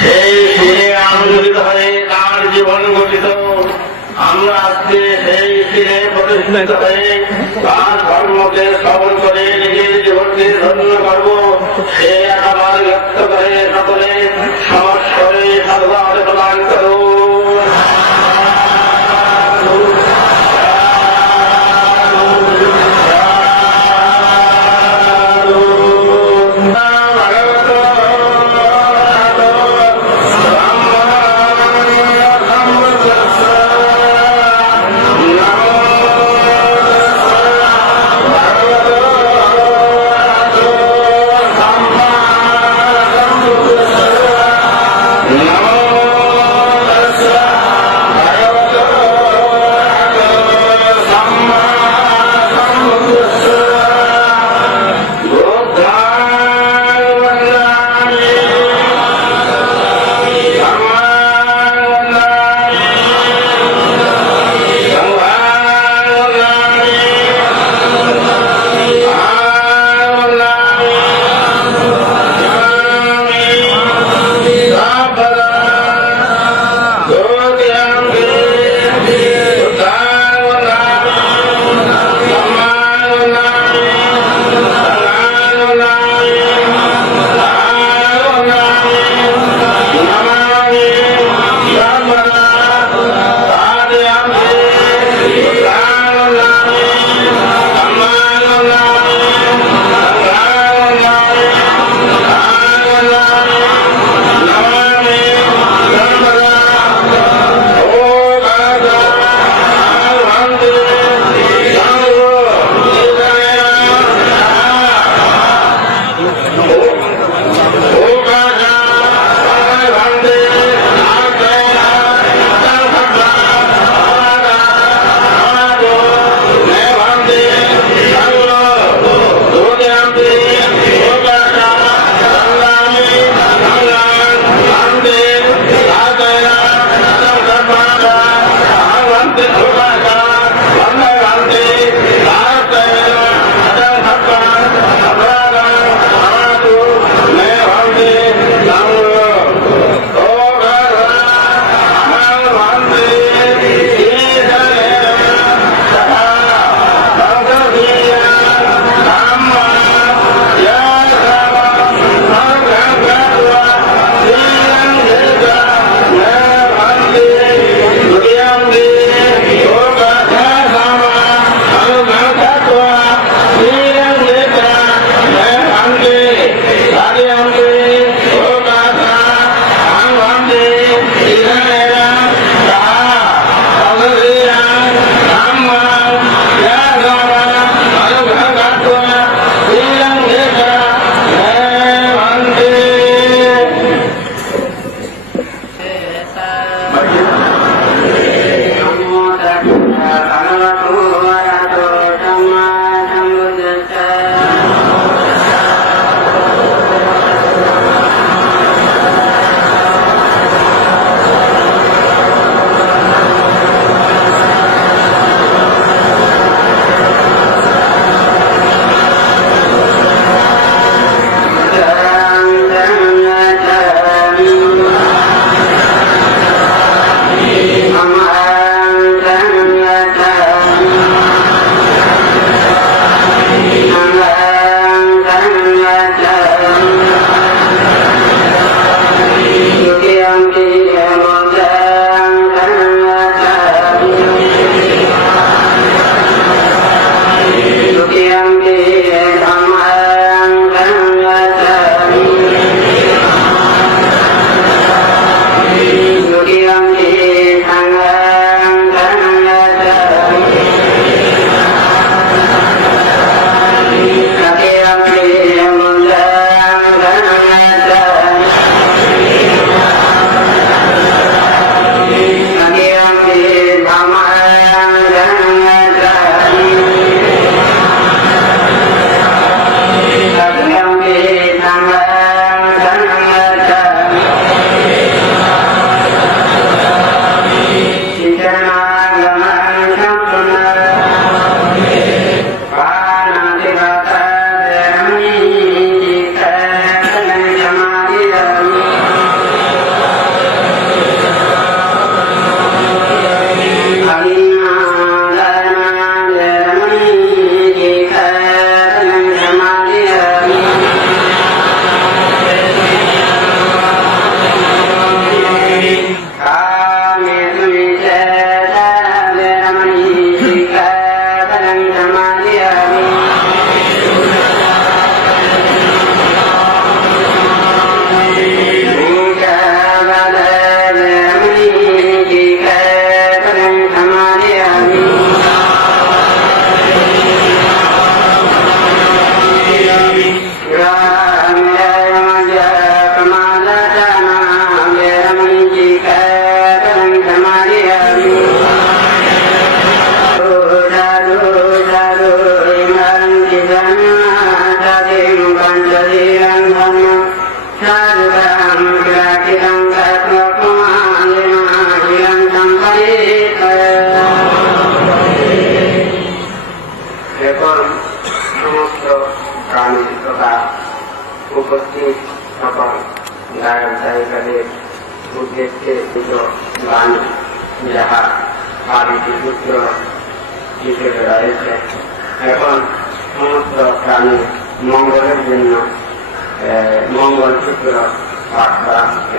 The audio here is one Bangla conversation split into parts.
সেই শিরে আন্দোলিত হয়ে তার জীবন গঠিত। আমরা আজকে সেই শিরে প্রতিষ্ঠিত হয়ে তার ধর্মকে শ্রবণ করে নিজের জীবনকে ধন্য করব, সে আবার ব্যক্ত করে সকলে সমস্যরে সাধুবাদ প্রদান করুন। এখন সমস্ত প্রাণী তথা উপস্থিত সকল গায়ক গায়িকাদের উদ্দেশ্যে গান যাহা বাড়িটি সূত্র হিসেবে রয়েছে। এখন সমস্ত প্রাণী মঙ্গলের জন্য মঙ্গল সূত্র পাঠ করা হচ্ছে।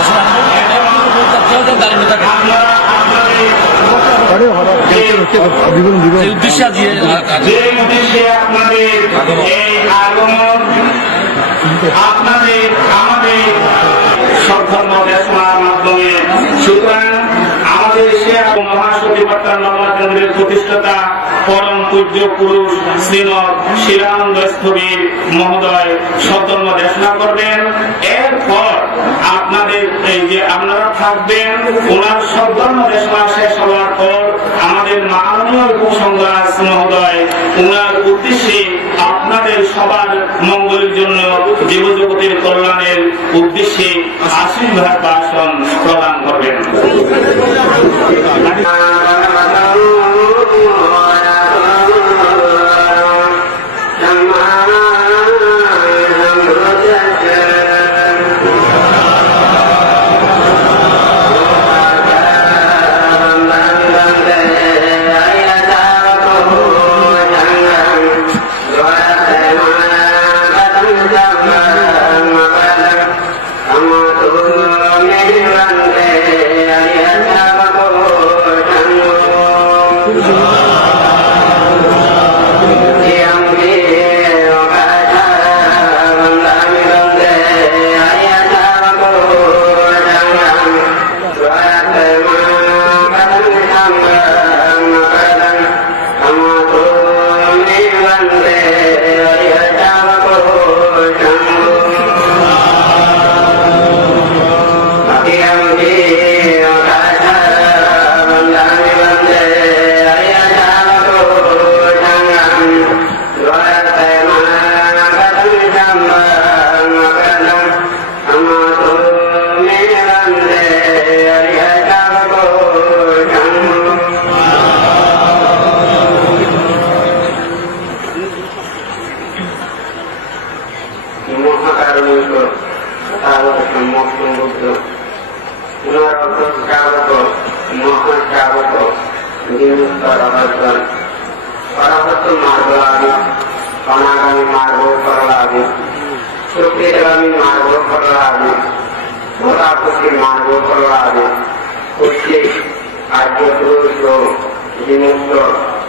আসার জন্য দাঁড়িয়ে থাকে আপনারা আপনাদের সেই উদ্দেশ্যে দিয়ে যে উদ্দেশ্যে আপনাদের এই আগমন, আপনাদের আমাদের সদ্ধর্ম দেশনার মাধ্যমে, সুতরাং আমাদের সে মহাসচিবার্তার নর্মা কেন্দ্রের প্রতিষ্ঠাতা পরম পূজ্য পুরুষ শ্রীমৎ শিলানন্দ স্থবির মহোদয় সদ্ধর্ম দেশনা করবেন। এরপর আপনাদের এই যে আপনারা থাকবেন, ওনার সদ্ধর্ম দেশনা শেষ হওয়ার পর আমাদের মাননীয় উপসংগ্রাস মহোদয় ওনার উদ্দেশ্যে আপনাদের সবার মঙ্গলের জন্য জীবজগতের কল্যাণের উদ্দেশ্যে আশীর্বাদ ভাষণ প্রদান করবেন।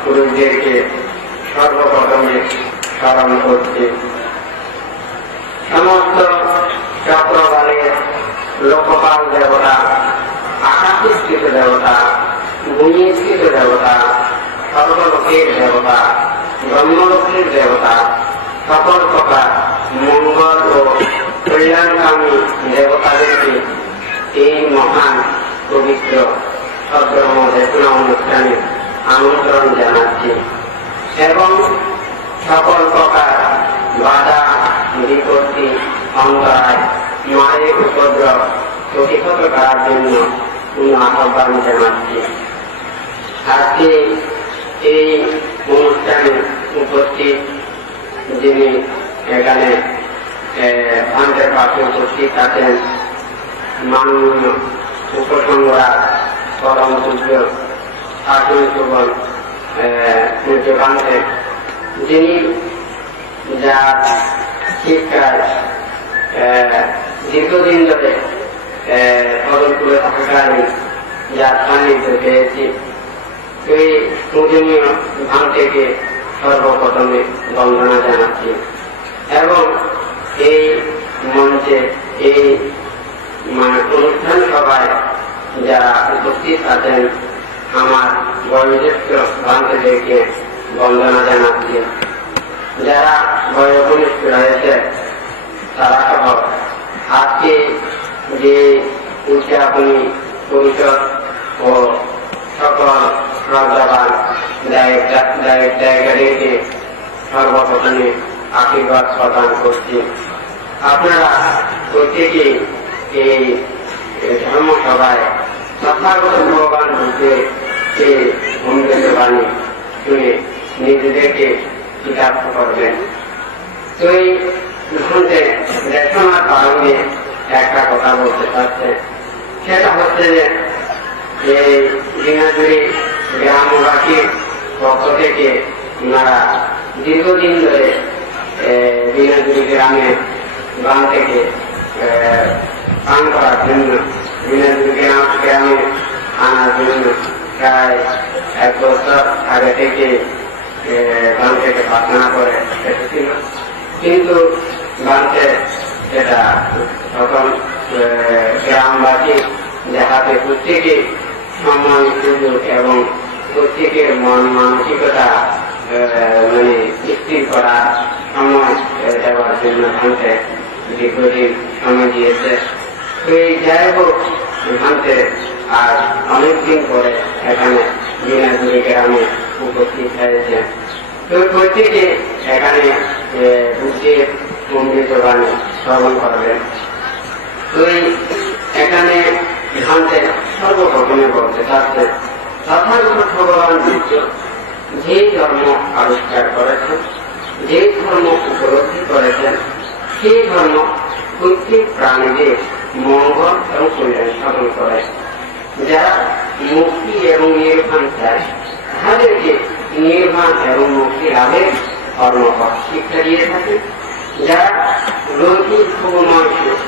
পুরুষদেরকে সর্বপ্রথমে স্মরণ করছে। সমস্ত চক্রবালের লোকপাল দেবতা, আকাশস্থিত দেবতা, ভূমিস্থিত দেবতা, সর্বলোকের দেবতা, ব্রহ্মলোকের দেবতা, সকল প্রকার মঙ্গল ও কল্যাণকামী দেবতাদেরকে এই মহান পবিত্র সদ্ধর্ম দেশনা অনুষ্ঠানে আমন্ত্রণ জানাচ্ছি এবং সকল প্রকার বাধা বিপত্তি অন্তরায় মায়ের উপদ্রব প্রতিহত করার জন্য আহ্বান জানাচ্ছি। আজকে এই অনুষ্ঠানে উপস্থিত যিনি এখানে মঞ্চের পাশে উপস্থিত আছেন মাননীয় উপসংগ্রাস পরম পূজ্য শাসন সুবল পূজ্যকান্তের, যিনি যার শিক্ষায় দীর্ঘদিন ধরে পদমপুরে থাকাকালীন যার সান্নিধ্য পেয়েছি, সেই পূজনীয় ধান থেকে সর্বপ্রথমে বন্দনা জানাচ্ছি এবং এই মঞ্চে এই অনুষ্ঠান সভায় যারা উপস্থিত আছেন আমার বয়োজ্যেষ্ঠ ভান্তিদেরকে বন্দনা জানাচ্ছি। যারা বয়োকনিষ্ঠ রয়েছে তারা সহ আজকে যে উদযাপনী পরিষদ ও সকল শ্রদ্ধাবান জায়গাদেরকে সর্বপ্রথমে আশীর্বাদ প্রদান করছি। আপনারা প্রত্যেকে এই ধর্মসভায় তথাগত ভগবান বুঝে এই অমৃত বাণী শুনে নিজেদেরকে কৃতার্থ করবেন। তো এই দেশনার কারণে একটা কথা বলতে চাচ্ছে, সেটা হচ্ছে যে এই দিনাজুড়ি গ্রামবাসীর পক্ষ থেকে ওনারা দীর্ঘদিন ধরে দিনাজুড়ি গ্রামে থেকে পান করার জন্য গ্রামে আনার জন্য প্রায় 1 বছর আগে থেকে গান থেকে প্রার্থনা করে এসেছিল। কিন্তু গানতে সেটা তখন গ্রামবাসী দেখাতে প্রত্যেকে সময় সুযোগ এবং প্রত্যেকের মন মানসিকতা মানে স্থির করার সময় দেওয়ার জন্য গানতে দীর্ঘদিন সময় দিয়েছে। তো এই যাই হোক গানতে আর অনেকদিন পরে এখানে দিনাজপুর গ্রামে উপস্থিত হয়েছে। তো প্রত্যেকে এখানে বুঝিয়ে অমৃত বাণী শ্রবণ করবেন। তো এখানে গানতে সর্বপ্রথমে বলতে চাচ্ছে তথাগত ভগবান বুদ্ধ যে ধর্ম আবিষ্কার করেছেন, যে ধর্ম উপলব্ধি করেছেন, সেই ধর্ম প্রত্যেক প্রাণীদের মঙ্গল এবং কল্যাণ সাধন করে। যারা মুক্তি এবং নির্বাণ চায় তাদেরকে নির্বাণ এবং মুক্তি লাভের কর্মপথ শিক্ষা দিয়ে থাকে। যারা লৌকিক ভোগময় সুখ,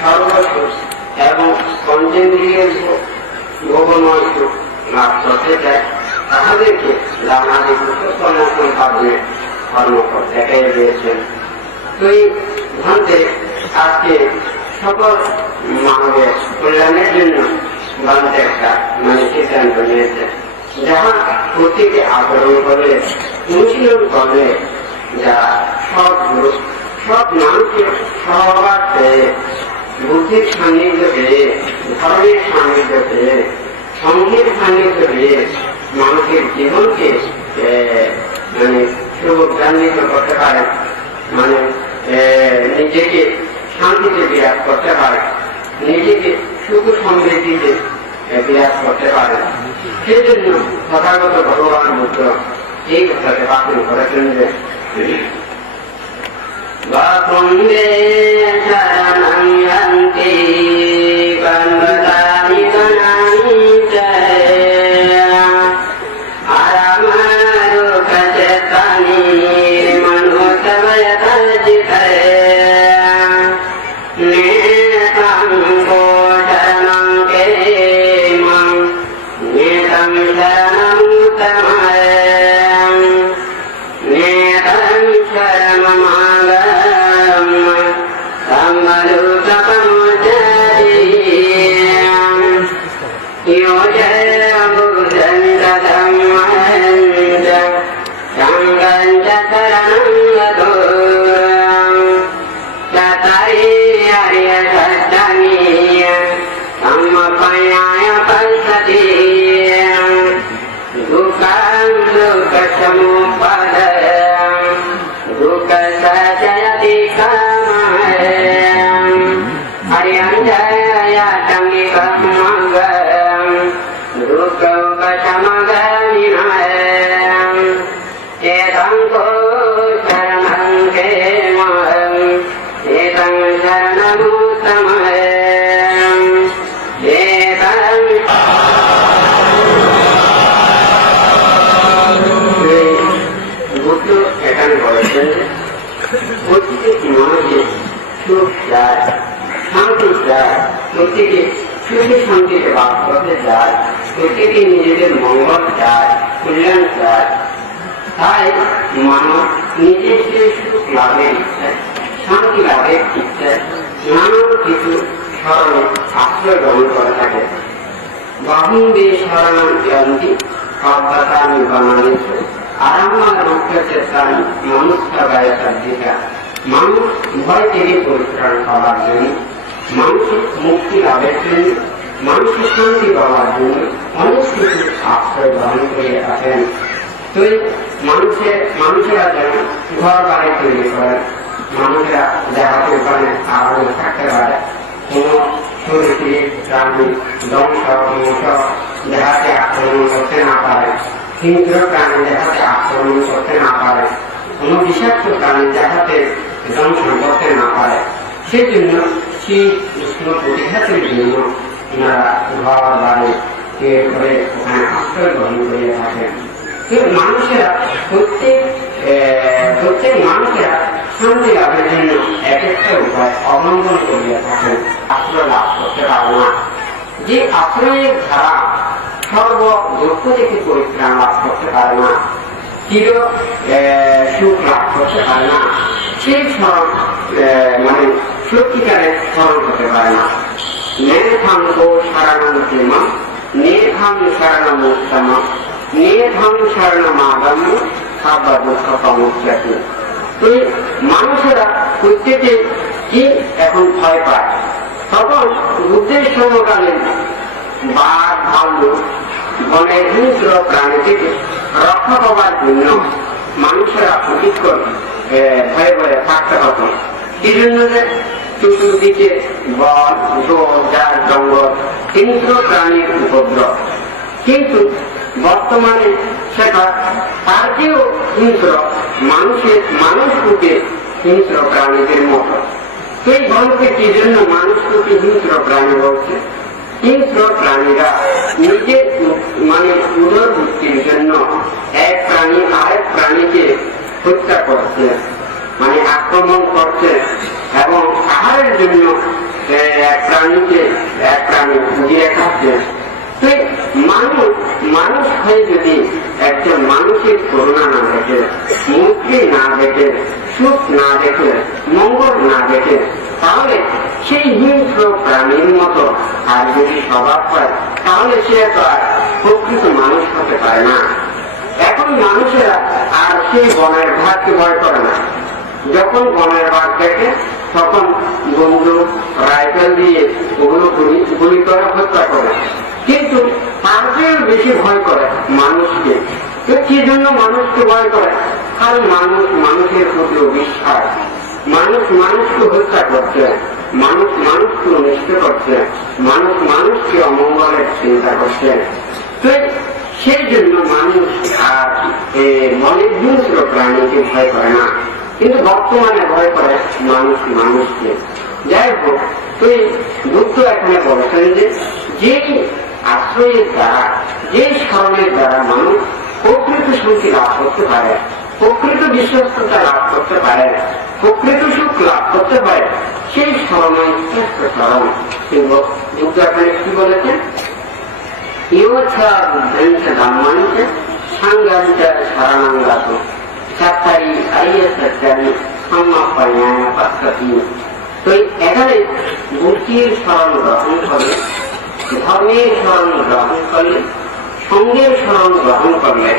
সর্বসুখ এবং পঞ্চেন্দ্রিয়ের ভোগময় সুখ লাভ করতে চায় তাহাদেরকে লাভাদি সমর্থন পাবে কর্মপথ দেখাই দিয়েছেন। তো এই ভান্তে আজকে সকল মানবের কল্যাণের জন্য ভারত একটা মানে সিদ্ধান্ত নিয়েছে, যাহা প্রত্যেকে আচরণ করলে অনুশীলন করলে যারা সব মানুষের সহবাস পেয়ে বুদ্ধির সান্নিধ্য পেয়ে ধর্মের সান্নিধ্য পেয়ে সঙ্গীর সান্নিধ্য পেয়ে মানুষের জীবনকে মানে সুযোগান্বিত করতে পারে, মানে নিজেকে শান্তিতে বিরাজ করতে পারে, নিজেকে সুখ সমৃদ্ধিতে বিরাজ করতে পারে। সেই জন্য তথাগত ভগবান বুদ্ধ এই কথাকে পালন করেছেন যে বাকুন্দে শরণং যন্তি কন্বদানি গণানি আরামারুকচেতানি মনোতময়তজিতে নেতং শরণং কেমং নেতং শরণমুত্তমং নেতং শরণমাগম সম্মরূপমুচ্যতে योजय बुद्धं धम्मं च संघं च शरणं गतो चतुर्य सत्यानि सम्मपयाय पश्यति दुःखं दुःखसमुपदं दुःखसञ्जयति कामं हरिं जय तमिकं दुःखोपशमगमिनः एतं को शरणं केमं एतं शरणमुत्तमम् एतं বুদ্ধ এখানে বলেছেন প্রত্যেক মানুষের সুখ চায়, শান্তি চায়, প্রত্যেকে সুখে শান্তিতে বাস করতে চায়, প্রত্যেকে নিজেদের মঙ্গল চায়, কল্যাণ চায়। তাই মানুষ নিজেকে সুখ লাভের ইচ্ছায়, শান্তি লাভের ইচ্ছায় নানান কিছু স্মরণে আশ্রয় গ্রহণ করে থাকে। বাহুন্দে শরণং যন্তি কব্বতানি বনানি আরামারুক্যচেতানি মনুষ্যবায়সাধিকা। মানুষ ভয় থেকে পরিত্রাণ পাওয়ার জন্য, মানুষের মুক্তি লাভের জন্য, মানুষের শান্তি পাওয়ার জন্য অনেক কিছু আশ্রয় গ্রহণ করে থাকেন। তো মানুষেরা যেন ঘর বাড়ি তৈরি করেন, মানুষেরা যাহাতে ওখানে আরামে থাকতে পারে, কোন শরীরে প্রাণী ধ্বংস যাহাতে আক্রমণ করতে না পারে, হিংস্র প্রাণী যাহাতে আক্রমণ করতে না পারে, কোন বিষাক্ত প্রাণী যাহাতে ধ্বংস করতে না পারে, সেজন্য সেই উষ্ণ প্রতিঘাতের জন্য ওনারা ঘর বাড়ি তৈরি করে ওখানে আশ্রয় গ্রহণ করে থাকেন। মানুষেরা প্রত্যেক মানুষেরা শান্তি লাভের জন্য এক একটা উপায় অবলম্বন করিয়া থাকেন, আশ্রয় লাভ করতে পারে না। যে আশ্রয়ের ধারা সর্ব দুঃখ থেকে পরিত্রাণ লাভ করতে পারে না, চির সুখ লাভ করতে পারে না, সেই স্মরণ মানে সত্যিকারে স্মরণ করতে পারে না। নেথাং গো শরণান্তিমা নেথাং শরণমুত্তম নেথাং শরণমাগম্য সর্ব দুঃখ প্রমুচ্যতে। এই মানুষেরা প্রত্যেকে কি এখন ভয় পায়? তখন বুদ্ধের সমকালীন বাঘ ভাল্লুক বনের হিংস্র প্রাণী থেকে রক্ষা পাওয়ার জন্য মানুষেরা প্রতিক্ষণ ভয়ে ভয়ে থাকতে হতো। এই জন্য চতুর্দিকে বন ঝোড় জঙ্গল হিংস্র প্রাণীর উপদ্রব, কিন্তু বর্তমানে সেটা তার চেয়েও হিংস্র মানুষ রূপে হিংস্র প্রাণীদের মতো। সেই বনকে কি জন্য মানুষ রূপে হিংস্র প্রাণী বলছে? হিংস্র প্রাণীরা নিজের মানে উদরবৃত্তির জন্য এক প্রাণী আরেক প্রাণীকে হত্যা করছে, মানে আক্রমণ করছে, এবং আহারের জন্য এক প্রাণী দিয়ে খাচ্ছে। মানুষ হয়ে যদি একজন মানুষের করুণা না দেখে, মুক্তি না দেখে, সুখ না দেখে, মঙ্গল না দেখে, তাহলে সেই হিংস্র প্রাণীর মতো আর যদি স্বভাব হয়, তাহলে সে তো আর প্রকৃত মানুষ হতে পারে না। এখন মানুষেরা আর সেই বনের ভাগকে ভয় করে না। যখন বনের ভাগ দেখে তখন বন্দুক রাইফেল দিয়ে ওগুলো গুলি করে হত্যা করে, কিন্তু তার চেয়ে বেশি ভয় করে মানুষকে। কি জন্য মানুষকে ভয় করে? কারণ মানুষের প্রতি বিশ্বাস, মানুষকে হত্যা করছে, মানুষকে অনিষ্ট করছে, মানুষকে অমঙ্গলের চিন্তা করছে। সেই জন্য মানুষ আর মনের হিংস্র প্রাণীকে ভয় করে না, কিন্তু বর্তমানে ভয় করে মানুষকে। যাই হোক, তুই বুদ্ধ এখানে বলছেন যে যেই আশ্রয়ের দ্বারা, যে স্মরণের দ্বারা মানুষ প্রকৃত শান্তি লাভ করতে পারে, প্রকৃত বিশ্বস্ততা লাভ করতে পারে, প্রকৃত সুখ লাভ করতে পারে, সেই স্মরণের শ্রেষ্ঠ স্মরণ। কিন্তু বুদ্ধ এখানে কি বলেছেন? ইয়োচ্ছা বুদ্ধেঞ্চ ধম্মাঞ্চ সাঙ্গাঞ্চ শরণাঙ্গাত চাত্তারি আরিয় সত্যানি সম্মাপন্যায় পদ্ধতি। তো এখানে বুদ্ধির স্মরণ গ্রহণ করলে, ধর্মের স্মরণ গ্রহণ করলে, সঙ্গের স্মরণ গ্রহণ করলে,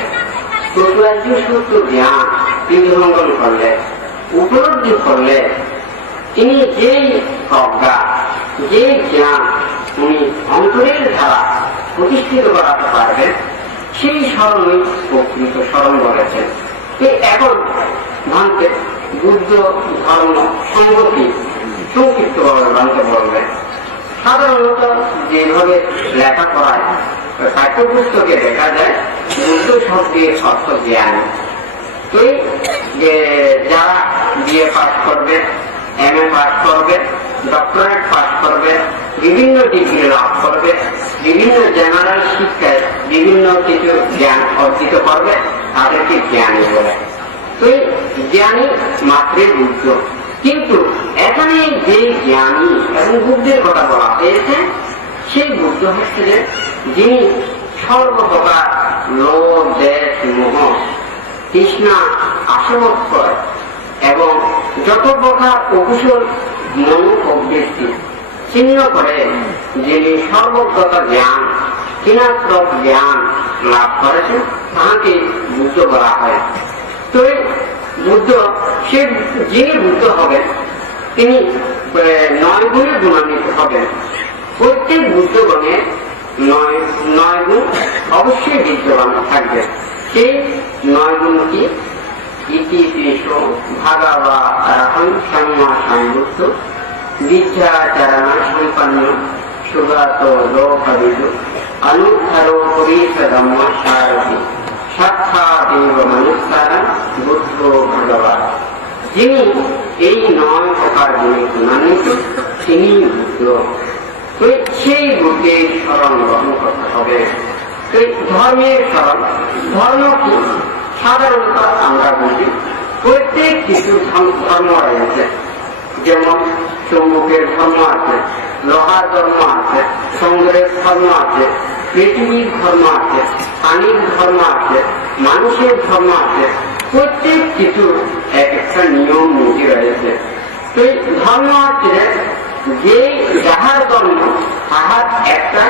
চতুরাজ্য সূত্র জ্ঞান বিধঙ্গন করলে, উপলব্ধি করলে, তিনি যেই প্রজ্ঞা, যে জ্ঞান উনি অন্তরের দ্বারা প্রতিষ্ঠিত করাতে পারবেন, সেই স্মরণই প্রকৃত স্মরণ বলেছেন। এখন ভাঙতে বুদ্ধ ধর্ম সংগতি সংক্ষিপ্তভাবে ভাঙতে বলবেন। সাধারণত যেভাবে লেখা করায় পাঠ্যপুস্তকে দেখা যায় বুদ্ধ শব্দের অর্থ জ্ঞান। তুই যারা বিএ পাস করবে, এমএ পাস করবে, ডক্টরেট পাস করবে, বিভিন্ন ডিগ্রি লাভ করবে, বিভিন্ন জেনারেল শিক্ষায় বিভিন্ন কিছু জ্ঞান অর্জিত করবে, তাদেরকে জ্ঞানী বলে। তুই জ্ঞানী মাত্রই বুদ্ধ। কিন্তু এখানে যে জ্ঞানী এবং বুদ্ধের কথা বলা হয়েছে, সেই বুদ্ধ হচ্ছে যে যিনি সর্বপ্রকার লোভ, দেশ, মোহ, তৃষ্ণা, আশাবোধ করে এবং যত প্রকার অকুশল মনোপ্রবৃত্তি ছিন্ন করে যিনি সর্বজ্ঞতা জ্ঞান, কিনাত্রক জ্ঞান লাভ করেছেন, তাহাকে বুদ্ধ বলা হয়। তো বুদ্ধ, সে যিনি বুদ্ধ হবেন তিনি 9 গুণে গুণান্বিত হবেন। প্রত্যেক বুদ্ধগণের 9 গুণ অবশ্যই বিদ্যমান থাকবে। সেই 9 গুণ কি? ইতি পিশ ভাগাবা রাহং সম্মা সংযুক্ত বিদ্যাচারণা সম্পন্ন সুগাত লোকবিদ অনুত্তরো পরিষদম্য সারথি সাক্ষাদেব মনুষ্যারাম বুদ্ধ ভগবান। যিনি এই 9 প্রকার গুণে গুণান্বিত, তিনি বুদ্ধ। সেই বুদ্ধের স্মরণ গ্রহণ করতে হবে। ধর্মের স্মরণ, ধর্ম কি? সাধারণত আমরা বুঝি প্রত্যেক কিছু ধর্ম রয়েছে, যেমন চৌম্বকের ধর্ম আছে, লোহার ধর্ম আছে, সমুদ্রের ধর্ম আছে, পৃথিবীর ধর্ম আছে, পানির ধর্ম আছে, মানুষের ধর্ম আছে। প্রত্যেক কিছু এক একটা নিয়ম নীতি রয়েছে। তো এই ধর্ম আছে যে যাহার ধর্ম তাহার একটা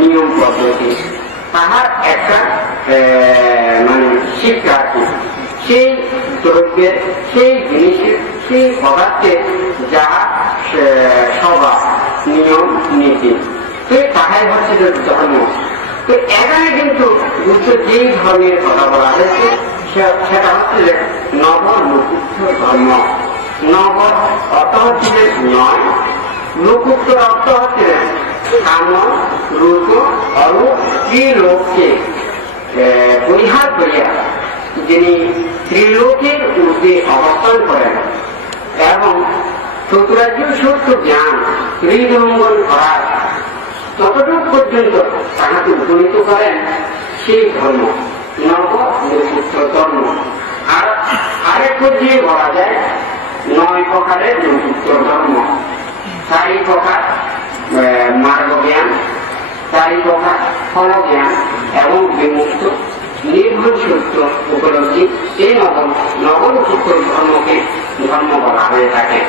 নিয়ম পদ্ধতি, তাহার একটা মানে শিক্ষা আছে। সেই দ্রব্যের, সেই জিনিসের, সেই পদার্থের যা স্বভাব, নিয়ম নীতি, তো তাহাই হচ্ছে যে ধর্ম। তো এখানে কিন্তু যেই ধর্মের কথা বলা হয়েছে সেটা হচ্ছে যে নবলোকুত্র ধর্ম। নব অর্থ হচ্ছে নয়, লোকুত্তর অর্থ হচ্ছে কাম, রূপ, অরূপ ত্রিলোককে পরিহার করিয়া যিনি ত্রিলোকের ঊর্ধ্বে অবস্থান করেন এবং চতুরাজ্য সত্য জ্ঞান হৃদয়ঙ্গন করার ততটুকু পর্যন্ত তাহাকে উপনীত করেন, সেই ধর্ম নবলোকুত্র ধর্ম। আর আরেক পর্যায়ে বলা যায় 9 প্রকারের লোকুত্র ধর্ম। 4 প্রকার মার্গ জ্ঞান, 4 প্রকার ফল জ্ঞান এবং বিমুক্ত নির্ভুল সত্য উপলব্ধি, এই নবলোকুত্র ধর্মকে ধর্ম বলা হয়ে থাকে।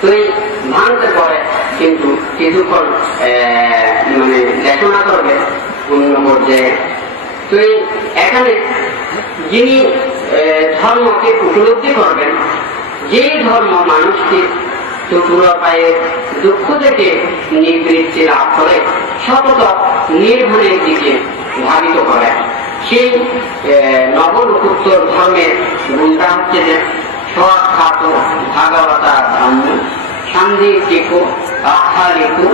তো এই ভাঙতে পরে কিন্তু কিছুক্ষণ মানে দেখাশোনা করবে অন্য পর্যায়ে। তো এখানে যিনি ধর্মকে উপলব্ধি করবেন, যেই ধর্ম মানুষকে চতুরাপায়ের দুঃখ থেকে নিবৃত্তি লাভ করে সতত নির্ভনের দিকে ধাবিত করে, সেই নবলোকুত্তর ধর্মের গুণটা হচ্ছে যে স্বখ্যাত ভাগবতা ধর্ম, শান্তিকো আহারিকো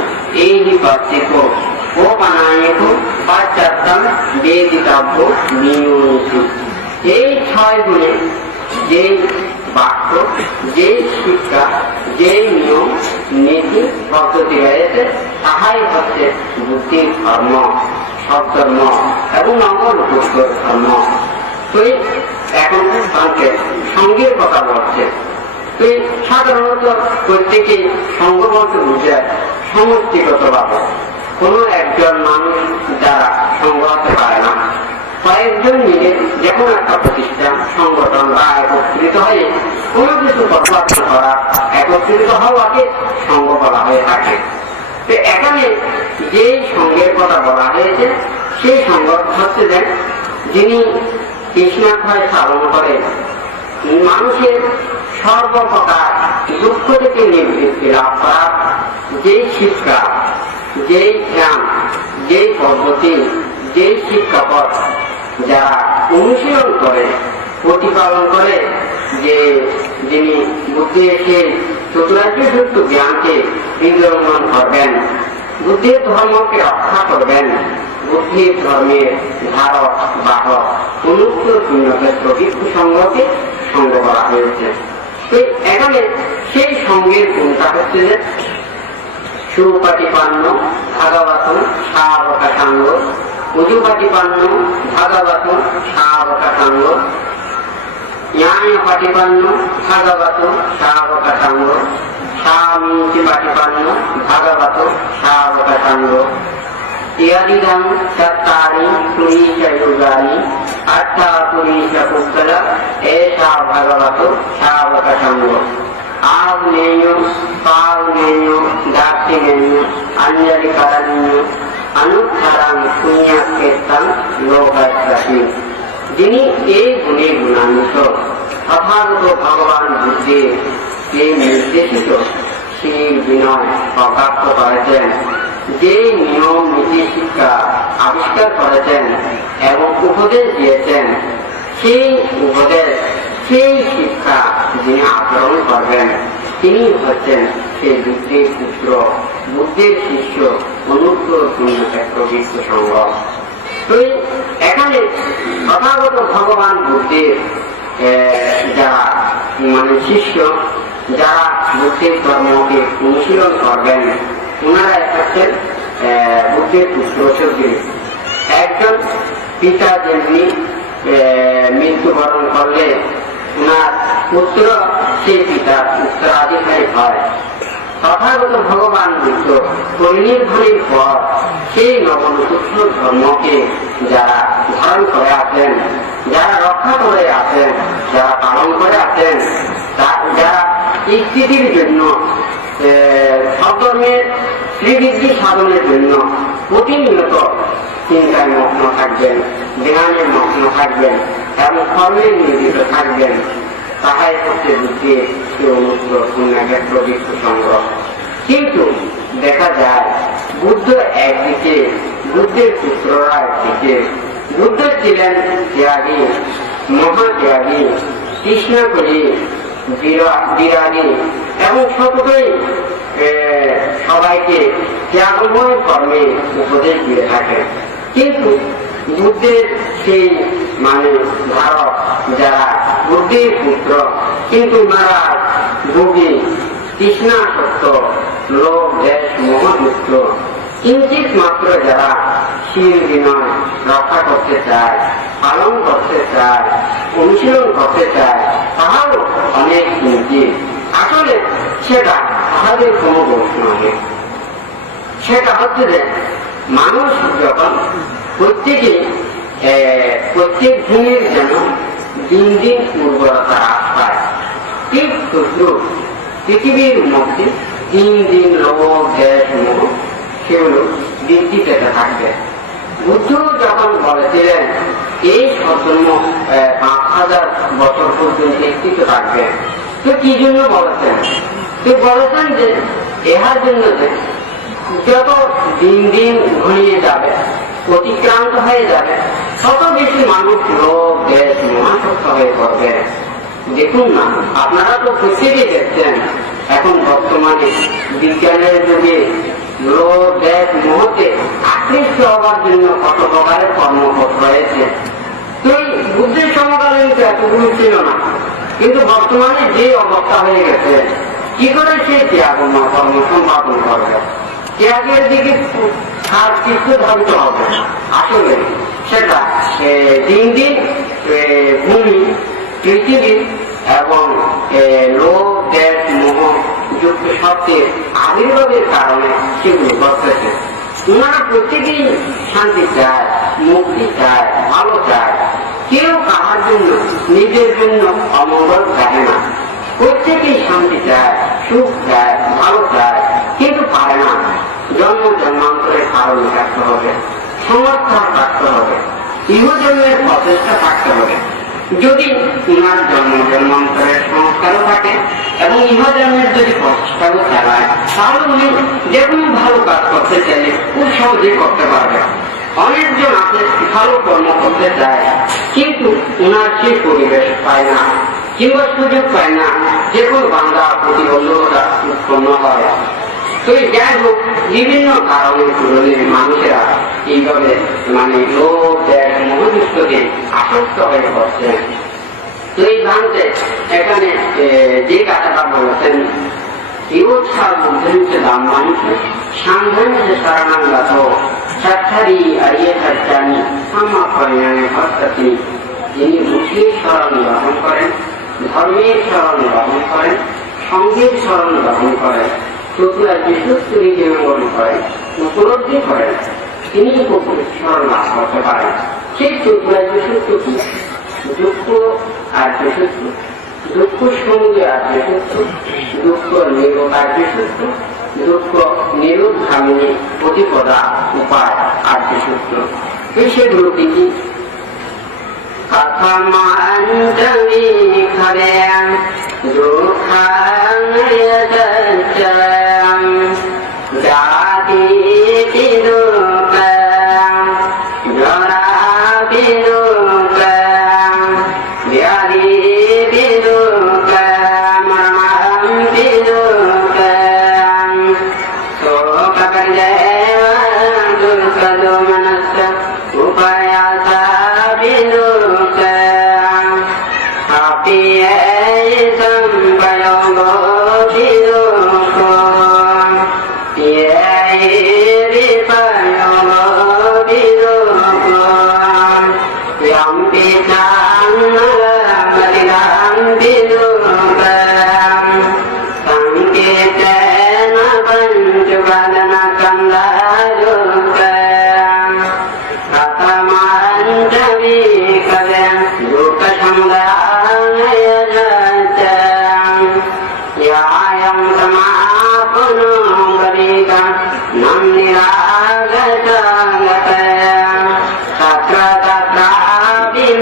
এই বার্তিক ও পানায়ক পাশ্চাত্যাম বেদিতব্য নিয়মিত। এই 6 গুণে যেই বাক্য, যেই শিক্ষা, যেই নিয়ম নীতি পদ্ধতি রয়েছে তাহাই হচ্ছে বুদ্ধির ধর্ম, সৎধর্ম এবং নবলোকুত্তর ধর্ম। তো এখন তাকে সঙ্গের কথা বলছে। তো সাধারণত প্রত্যেকেই সঙ্গ বলতে বুঝে সমষ্টিগতভাবে কোনো একজন মানুষ যারা সঙ্গ হতে পারে না, কয়েকজন মিলে যে কোনো একটা প্রতিষ্ঠান, সংগঠন বা একত্রিত হয়ে কোনো কিছু পরিবর্তন করা, একত্রিত হওয়াকে সঙ্গ বলা হয়ে থাকে। তো এখানে যে সঙ্গের কথা বলা হয়েছে সেই সঙ্গ হচ্ছে যে যিনি কৃষ্ণাক্ষয় পালন করে মানুষের সর্বপ্রকার দুঃখ থেকে নিবৃত্তি লাভ করার যেই শিক্ষা, যেই জ্ঞান, যেই পদ্ধতি, যেই শিক্ষাপথ যারা অনুশীলন করে, প্রতিপালন করে, যে যিনি বুদ্ধির সেই চতুরাজ্য সত্য জ্ঞানকে হৃদয়ঙ্গন করবেন, বুদ্ধির ধর্মকে রক্ষা করবেন, বুদ্ধির ধর্মের ধারক বাহক অনুক্ত শূন্যক্ষেত্র ভিক্ষু সংঘকে সঙ্গ করা হয়েছে। তো এখানে সেই সঙ্গের গুণটা হচ্ছে যে সুপাটিপান্ন ভাগবত শাবকা সাঙ্গ, উজুপাটিপান্ন ভাগবত শাবকা সাঙ্গ, জ্ঞানী পাটিপান্ন ভাগবত শাবকা সাঙ্গ, স্বামী পাটিপান্ন ভাগবত শাবকা সাঙ্গ, ইয়াদিদং সত্তানি পুরীশ যুগানি অর্থা পুরীশ পুস্তল এষা ভাগবত শাবকা সাঙ্গ। আগ্নেয় পাগ্নেয় দাক্ষিণেয় অঞ্জলি করণীয় অনুত্তরং পুণ্যক্ষেত্রং লোকস্পতি। যিনি এই গুণে গুণান্বিত তথাগত ভগবান বুদ্ধের যে নির্দেশিত সেই বিনয় প্রকাশ করেছেন, যে নিয়ম নীতি শিক্ষা আবিষ্কার করেছেন এবং উপদেশ দিয়েছেন, সেই উপদেশ, সেই শিক্ষা যিনি আচরণ করবেন তিনি হচ্ছেন সেই বুদ্ধির পুত্র, বুদ্ধির শিষ্য, অনুত্ত শূন্যক্ষেত্র ভিক্ষু সংঘ। তো এখানে তথাগত ভগবান বুদ্ধের যারা মানে শিষ্য, যারা বুদ্ধির ধর্মকে অনুশীলন করবেন, ওনারা হচ্ছেন বুদ্ধির পুত্র চৌধুরী। একজন পিতা যেমনি মৃত্যুবরণ করলে ওনার পুত্র সেই পিতার উত্তরাধিকারী হয়। তথাগত ভগবান বুদ্ধ পরিনির্বাণের পর সেই নবনপুত্র ধর্মকে যারা ধারণ করে আছেন, যারা রক্ষা করে আছেন, যারা পালন করে আছেন, যারা স্থিতির জন্য ধর্মের শ্রীবৃদ্ধি সাধনের জন্য প্রতিনিয়ত চিন্তায় মগ্ন থাকবেন, ধ্যানে মগ্ন থাকবেন এবং কর্মে নিয়োজিত থাকবেন, তাহাই হচ্ছে বুদ্ধির অনুগ্রহ পুণ্যক্ষেত্র বৃক্ষ সংগ্রহ। কিন্তু দেখা যায় বুদ্ধ একদিকে, বুদ্ধের পুত্ররা একদিকে। বুদ্ধ ছিলেন ত্যাগী, মহাত্যাগী, তৃষ্ণা করি, বিরাগী এবং সততই সবাইকে ত্যাগময় কর্মে উপদেশ দিয়ে থাকেন। কিন্তু বুদ্ধের সেই ধারক যারা বুদ্ধির পুত্র, কিন্তু ওনারা যোগী, তৃষ্ণাসক্ত, লোভ, দেশ, মোহযুক্ত, কিঞ্চিত মাত্র যারা শির বিনয় রক্ষা করতে চায়, পালন করতে চায়, অনুশীলন করতে চায়, তাহাও অনেক কিঞ্চিত। আসলে সেটা তাহাদের কোনো দোষ নয়। সেটা হচ্ছে যে মানুষ যখন প্রত্যেক দিনের যেন দিন দিন উর্বরতা হ্রাস পায়, ঠিক তদ্রুপ পৃথিবীর মধ্যে দিন দিন লোভ, দেশ, মোহ সেগুলো বৃদ্ধি পেতে থাকবে। বুদ্ধ যখন বলেছিলেন এই স্বজন্ম 5000 বছর পর্যন্ত স্থিত থাকবে, তো কি জন্য বলেছেন? তো বলেছেন যে ইহার জন্য যে যত দিন দিন ঘনিয়ে যাবে, অতিক্রান্ত হয়ে যাবে, তত বেশি মানুষ লোভ, দেশ, মহাসক্ত হয়ে পড়বে। দেখুন না, আপনারা তো প্রত্যেকেই দেখছেন এখন বর্তমানে বিজ্ঞানের যুগে লোভ, দেশ, মোহতে আকৃষ্ট হওয়ার জন্য কত প্রকারের কর্মপথ রয়েছে। তো এই বুদ্ধের সমকালীন তো এতগুলো ছিল না, কিন্তু বর্তমানে যে অবস্থা হয়ে গেছে, কি করে সেই ত্যাগময় কর্ম সম্পাদন করবে? ত্যাগের দিকে আর কিছু ধাবিত হবে। আসলে সেটা দিন দিন ভূমি, পৃথিবী এবং লোভ, দেশ, মোহ যুক্ত শব্দের আবির্ভাবের কারণে সেগুলো ঘটতেছে। ওনারা প্রত্যেকেই শান্তি চায়, মুক্তি চায়, ভালো চায়। কেউ কাহার জন্য, নিজের জন্য অমঙ্গল চায় না। প্রত্যেকেই শান্তি চায়, সুখ চায়, ভালো চায়, কিন্তু পারে না। জন্ম জন্মান্তরের কারণ থাকতে হবে, সমর্থন থাকতে হবে, ইহজন্মের প্রচেষ্টা থাকতে হবে। যদি উনার জন্ম জন্মান্তরের সংস্কারও থাকে এবং ইহজন্মের যদি প্রচেষ্টাও চালায়, তাহলে উনি যে কোনো ভালো কাজ করতে চাইলে খুব সহজেই করতে পারবে। অনেকজন আছে ভালো কর্ম করতে চায়, কিন্তু উনার সেই পরিবেশ পায় না কিংবা সুযোগ পায় না, যে কোনো বাংলা প্রতিবন্ধকতা উৎপন্ন হয়। তো যাই হোক, বিভিন্ন কারণের তুলনে মানুষেরা এইভাবে লোভ, দেশ, মোহযুক্তকে আসক্ত হয়ে পড়ছে। তো এই ভাঙতে এখানে যে কথাটা বলেছেন, ইউৎসার মধ্যে দাম মানুষের সাংঘানিক সারানাঙ্গাত সাক্ষারি আরিয়ে সাচ্চানি সাম্মা পরিণামে ভক্তি। যিনি বুদ্ধির স্মরণ গ্রহণ করেন, ধর্মের স্মরণ গ্রহণ করেন, সঙ্গের স্মরণ গ্রহণ করেন, চতুরা বিশুদ্ধ গ্রহণ করেন, উপলব্ধি করেন, তিনি স্মরণ লাভ করতে পারেন। সেই চতুরা বিশুদ্ধ কি? দুঃখ আর বিশুদ্ধ, দুঃখ সঙ্গে আর বিশুদ্ধ, দুঃখ নিরোধ আর বিশুদ্ধ, দুঃখ নিরোধগামিনী প্রতিপদা উপায় আর বিশুদ্ধ। সেগুলো কি কি? কথামাঞ্চমি খরেম দুঃখানয়তচ্চয়ম জাতিতি দুঃখম জরাপি দুঃখম ব্যাধিপি দুঃখম মরণপি দুঃখম শোকপরিদেব দুঃখদোমনস্য উপায়াসাপি দুঃখম হাপিয়েয়ম প্রয়োগোপি দুঃখম নাম্নিরাগতাগতয়া তত্র তত্রাভিনন্দিনী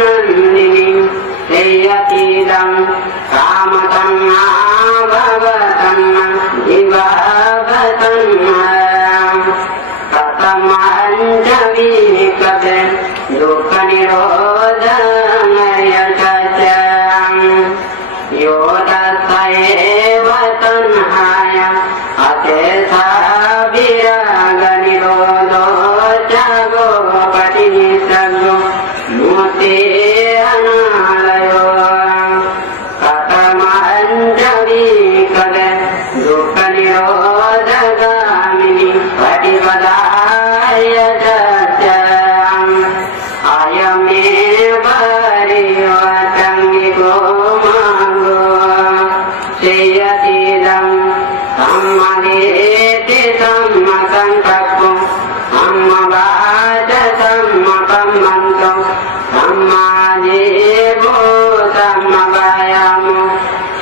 শ্রেয়তীদং কামতন্নাভবতন্ন দিবাগতন্ন ততমঞ্জবিনিকবে দুঃখনিরোধময়চচং योदस्यैव तन्हाय अशेषा विरागनिरोधो च गोपतिनिसर्गो मूर्ते अनालयो कथमञ्जलीकरे दुःखनिरोधगामिनि प्रतिपदाय चर्चाम् अयमेव हरिवचङ्गिको श्रेयतीदं सम्मदेति सम्मसङ्कल्पो सम्मवाच सम्मतं मन्त्रो सम्माजीवो सम्मवायामो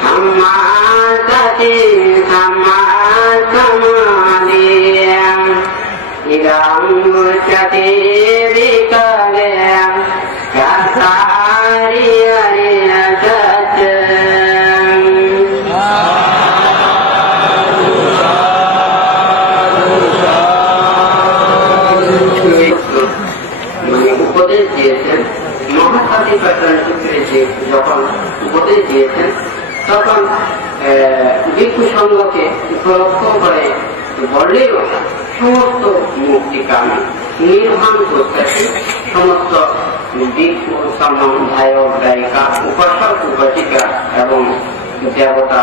सम्मासति सम्मासमाधियम् इदं उच्यते विकलेयं यत्सारि উপদেশ দিয়েছেন মহাসাধী প্রকরণ সূত্রে যে যখন উপদেশ দিয়েছেন তখন ভিক্ষু সংঘকে উপলক্ষ করে বললেও সমস্ত মুক্তি কামী নির্মাণ প্রত্যাশী সমস্ত ভিক্ষু সম্বন্ধায়ক গায়িকা উপাসক উপাসিকা এবং দেবতা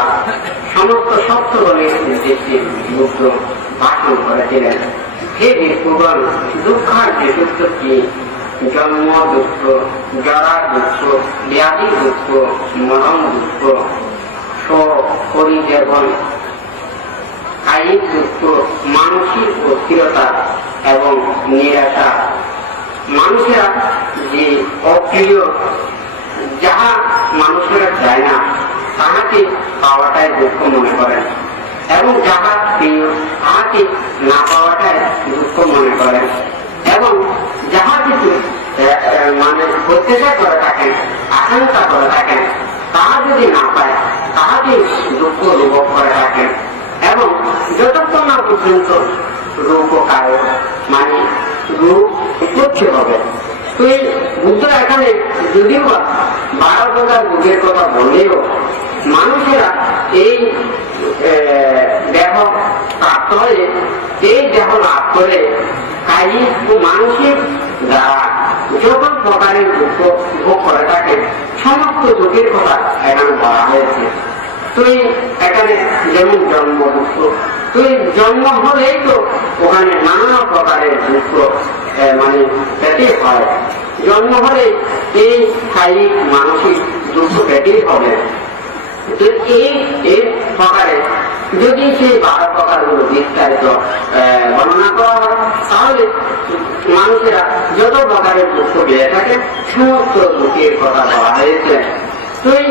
সমস্ত সপ্তগণের উদ্দেশ্যে বুদ্ধ ভাষণ করেছিলেন। হে ভিক্ষুগণ, দুঃখার্য দুঃখ কি? জন্ম দুঃখ, জরা দুঃখ, ব্যাধি দুঃখ, মরণ দুঃখ, পরিদেবন, কায়িক দুঃখ, মানসিক অস্থিরতা এবং নিরাশা। মানুষেরা যে অপ্রিয়, যাহা মানুষেরা চায় না তাহাকে পাওয়াটাই দুঃখ মনে করেন এবং যাহা প্রিয় তাহাকে না পাওয়াটাই দুঃখ মনে করেন এবং যাহা কিছু মানে প্রত্যাশা করে থাকেন, আকাঙ্ক্ষা করে থাকেন, তাহা যদি না পায় তাহাকে দুঃখ অনুভব করে থাকেন এবং যতক্ষণ না পর্যন্ত রূপকায় মানে রূপ উৎপত্তি হবে। তো এই বুদ্ধ এখানে যদিও 12 প্রকার রূপের কথা বললেও মানুষেরা এই দেহ প্রাপ্ত হয়ে এই দেহ লাভ করে কায়িক ও মানসিক দ্বারা যত প্রকারের দুঃখ ভোগ করে থাকে সমস্ত দুঃখের কথা এখানে বলা হয়েছে। তুই এখানে যেমন জন্ম দুঃখ, তুই জন্ম হলেই তো ওখানে নানা প্রকারের দুঃখ মানে পেতে হয়। জন্ম হলে এই কায়িক মানসিক দুঃখ পেতেই হবে। এই প্রকারে যদি সেই 12 প্রকারগুলো বিস্তারিত বর্ণনা করা হয় তাহলে মানুষেরা যত প্রকারের দুঃখ পেয়ে থাকে সমস্ত দুঃখের কথা বলা হয়েছে। তুই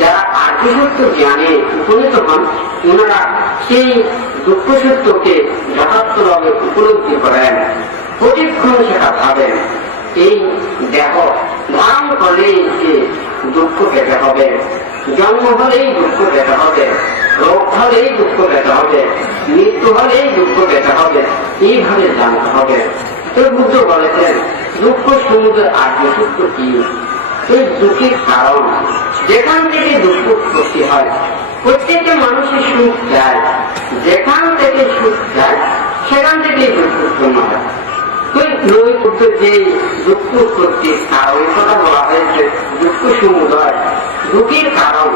যারা আর্যসত্য জ্ঞানে উপনীত হন ওনারা সেই দুঃখ সত্যকে যথার্থভাবে উপলব্ধি করেন, প্রতিক্ষণ সেটা ভাবেন। এই দেহ ধারণ করলেই যে দুঃখ পেতে হবে, জন্ম হলেই দুঃখ পেতে হবে, রোগ হলেই দুঃখ পেতে হবে, মৃত্যু হলেই দুঃখ পেতে হবে, এইভাবে জানতে হবে। তো বুদ্ধ বলেছেন দুঃখ সমুদ্র আর্যসত্য কি? এই দুঃখের কারণ যেখান থেকে দুঃখ সৃষ্টি হয়, প্রত্যেকটা মানুষের সুখ চায়, যেখান থেকে সুখ চায় সেখান থেকে দুঃখ উৎপন্ন হয়। যে দুঃখ উৎপত্তি কারণ কথা বলা হয়েছে দুঃখ সমুদয়, দুঃখের কারণ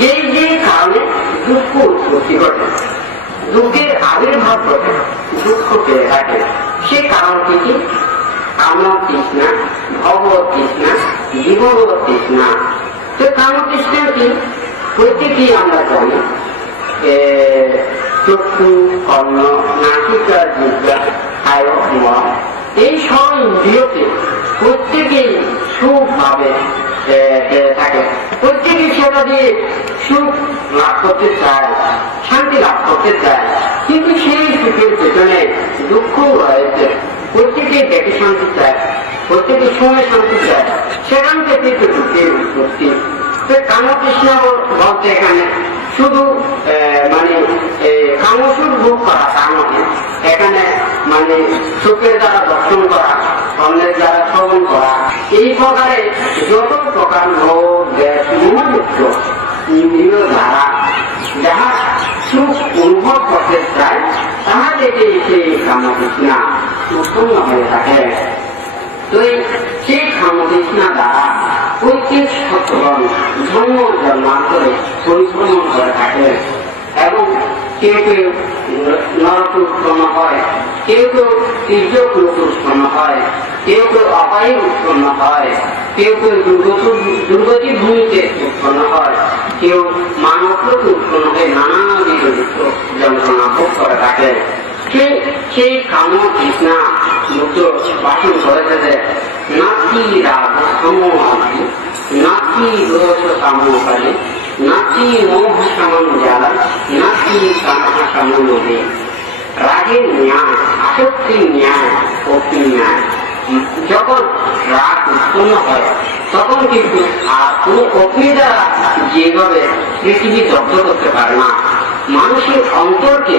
যে যে কারণে দুঃখ উৎপত্তি ঘটে, দুঃখের আবির্ভাব ঘটে, দুঃখ পেয়ে থাকে সে কারণটি কি? কাম তৃষ্ণা, ভব তৃষ্ণা, জীবন তৃষ্ণা। তো কাম তৃষ্ণা কি? প্রত্যেকেই আমরা জানি চক্ষু, কর্ণ, নাসিকা, জিহ্বা, কায়, মন, এই সব ইন্দ্রিয়কে প্রত্যেকেই সুখ ভাবে থাকে, প্রত্যেকেই সেটা দিয়ে সুখ লাভ করতে চায়, শান্তি লাভ করতে চায়। কিন্তু সেই সুখের পেছনে দুঃখ রয়েছে, প্রত্যেকে ব্যক্তি শান্তি চায়, প্রত্যেকে সময় শান্তি চায়, সেখান থেকে দুঃখের উৎপত্তি। কামতৃষ্ণ বলতে এখানে শুধু মানে কামসুর ভোগ করা তার মধ্যে, এখানে মানে চোখের দ্বারা দর্শন করা, কর্ণের দ্বারা শ্রবণ করা, এই প্রকারে যত প্রকার রোগ গ্যাস মোহযুক্ত ইন্দ্রিয় দ্বারা যাহা সুখ অনুভব করতে চায়, তাহা থেকে সেই কামতৃষ্ণা উৎপন্ন হয়ে থাকে। তো সেই কামতৃষ্ণা দ্বারা প্রত্যেক সত্যগণ জন্ম জন্মান্তরে পরিশ্রম করে থাকে এবং কেউ কেউ নরক উৎপন্ন হয়, কেউ কেউ তির্যক লোক উৎপন্ন হয়, কেউ কেউ অপায়ী উৎপন্ন হয়, কেউ কেউ দুর্গতি ভূমিতে উৎপন্ন হয়, কেউ মানব লোক উৎপন্ন হয়ে নানাবিধ যন্ত্রণা ভোগ করে থাকে। সেই কাম তৃষ্ণা মুক্ত বাসন করেছে যে নাতি রাগ সমী, নাতি দোষ সামকালী, নাতি মোহ সামান জ্বালা, নাতি কানহা সামন নদী। রাগের ন্যায়, আসক্তির ন্যায়, অগ্নি ন্যায়। যখন রাগ উৎপন্ন হয় তখন কিন্তু আর কোন অগ্নি দ্বারা যেভাবে পৃথিবী দগ্ধ করতে পারে না, মানুষের অন্তরকে,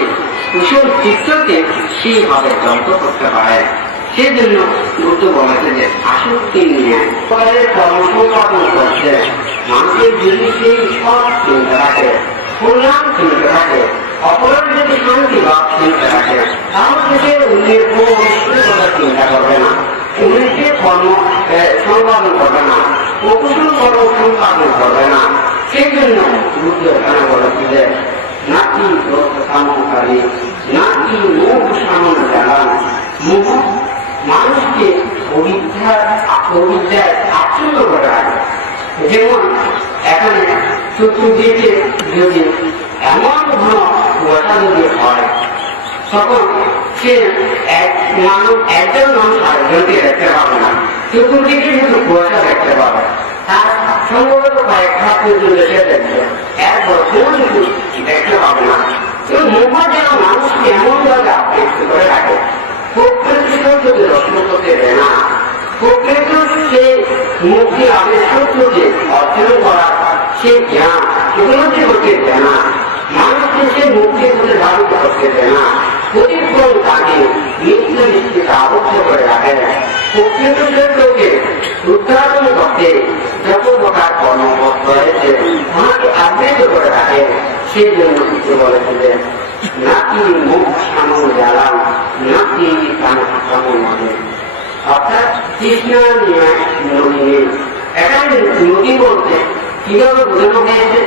কুশল চিত্তকে সেইভাবে দগ্ধ করতে পারে। সেজন্য বুদ্ধ বলেছে যে আসক্তি নিয়ে পরে কর্মসম্পাদন করছে। মানুষের যদি সেই সব চিন্তা থাকে, কল্যাণ চিন্তা থাকে, অপরের যদি শান্তি ভাব চিন্তা থাকে, তাহলে সে অন্যের কোন কথা চিন্তা করবে না, অন্যকে কর্ম সম্পাদন করবে না, অকুশল কর্ম সম্পাদন করবে না। সেই জন্য বুদ্ধ এখানে বলেছে যে নাতি সামকারী, নাতি মোহ সামন জ্বালান। মোহ মানুষকে অবিদ্যায় আচ্ছন্ন করে রাখে। যেমন এখানে চতুর্দিকে যদি এমন ঘন কুয়াশা যদি হয়, তখন সে একজন মানুষ আরেকজনকে দেখতে পাবে না, চতুর্দিকে শুধু কুয়াশা দেখতে পাবে। তার সম্ভবত কয়েক হাত পর্যন্ত সে দেখবে, এরপর কোন কিছু দেখতে পাবে না। মোহ যেন মানুষকে এমন ভাবে আকৃষ্ট করে রাখে, প্রকৃতিকে যদি রত্ন করতে দেয় না, প্রকৃতি সে মুক্তি আবেশকে অর্জন করা, সে জ্ঞান উপলব্ধি করতে দেয় না, মানুষকে সে মুক্তি করে ধারণ করতে দেয় না, প্রতিক্রম তাকে নিত্য নিশ্চিত আবদ্ধ করে রাখে। প্রকৃতি লোকে উত্থাপন করতে যত প্রকার কর্মপথ রয়েছে তাহাকে আবৃত করে রাখে। সেই জন্য কিছু বলেছে যে নাকি মুখ সামন জ্বালান, নাকি কানহা সামন নদী। অর্থাৎ কৃষ্ণা নিয়ে নদী নেই। এখানে নদী বলতে কিভাবে বোঝানো হয়েছে,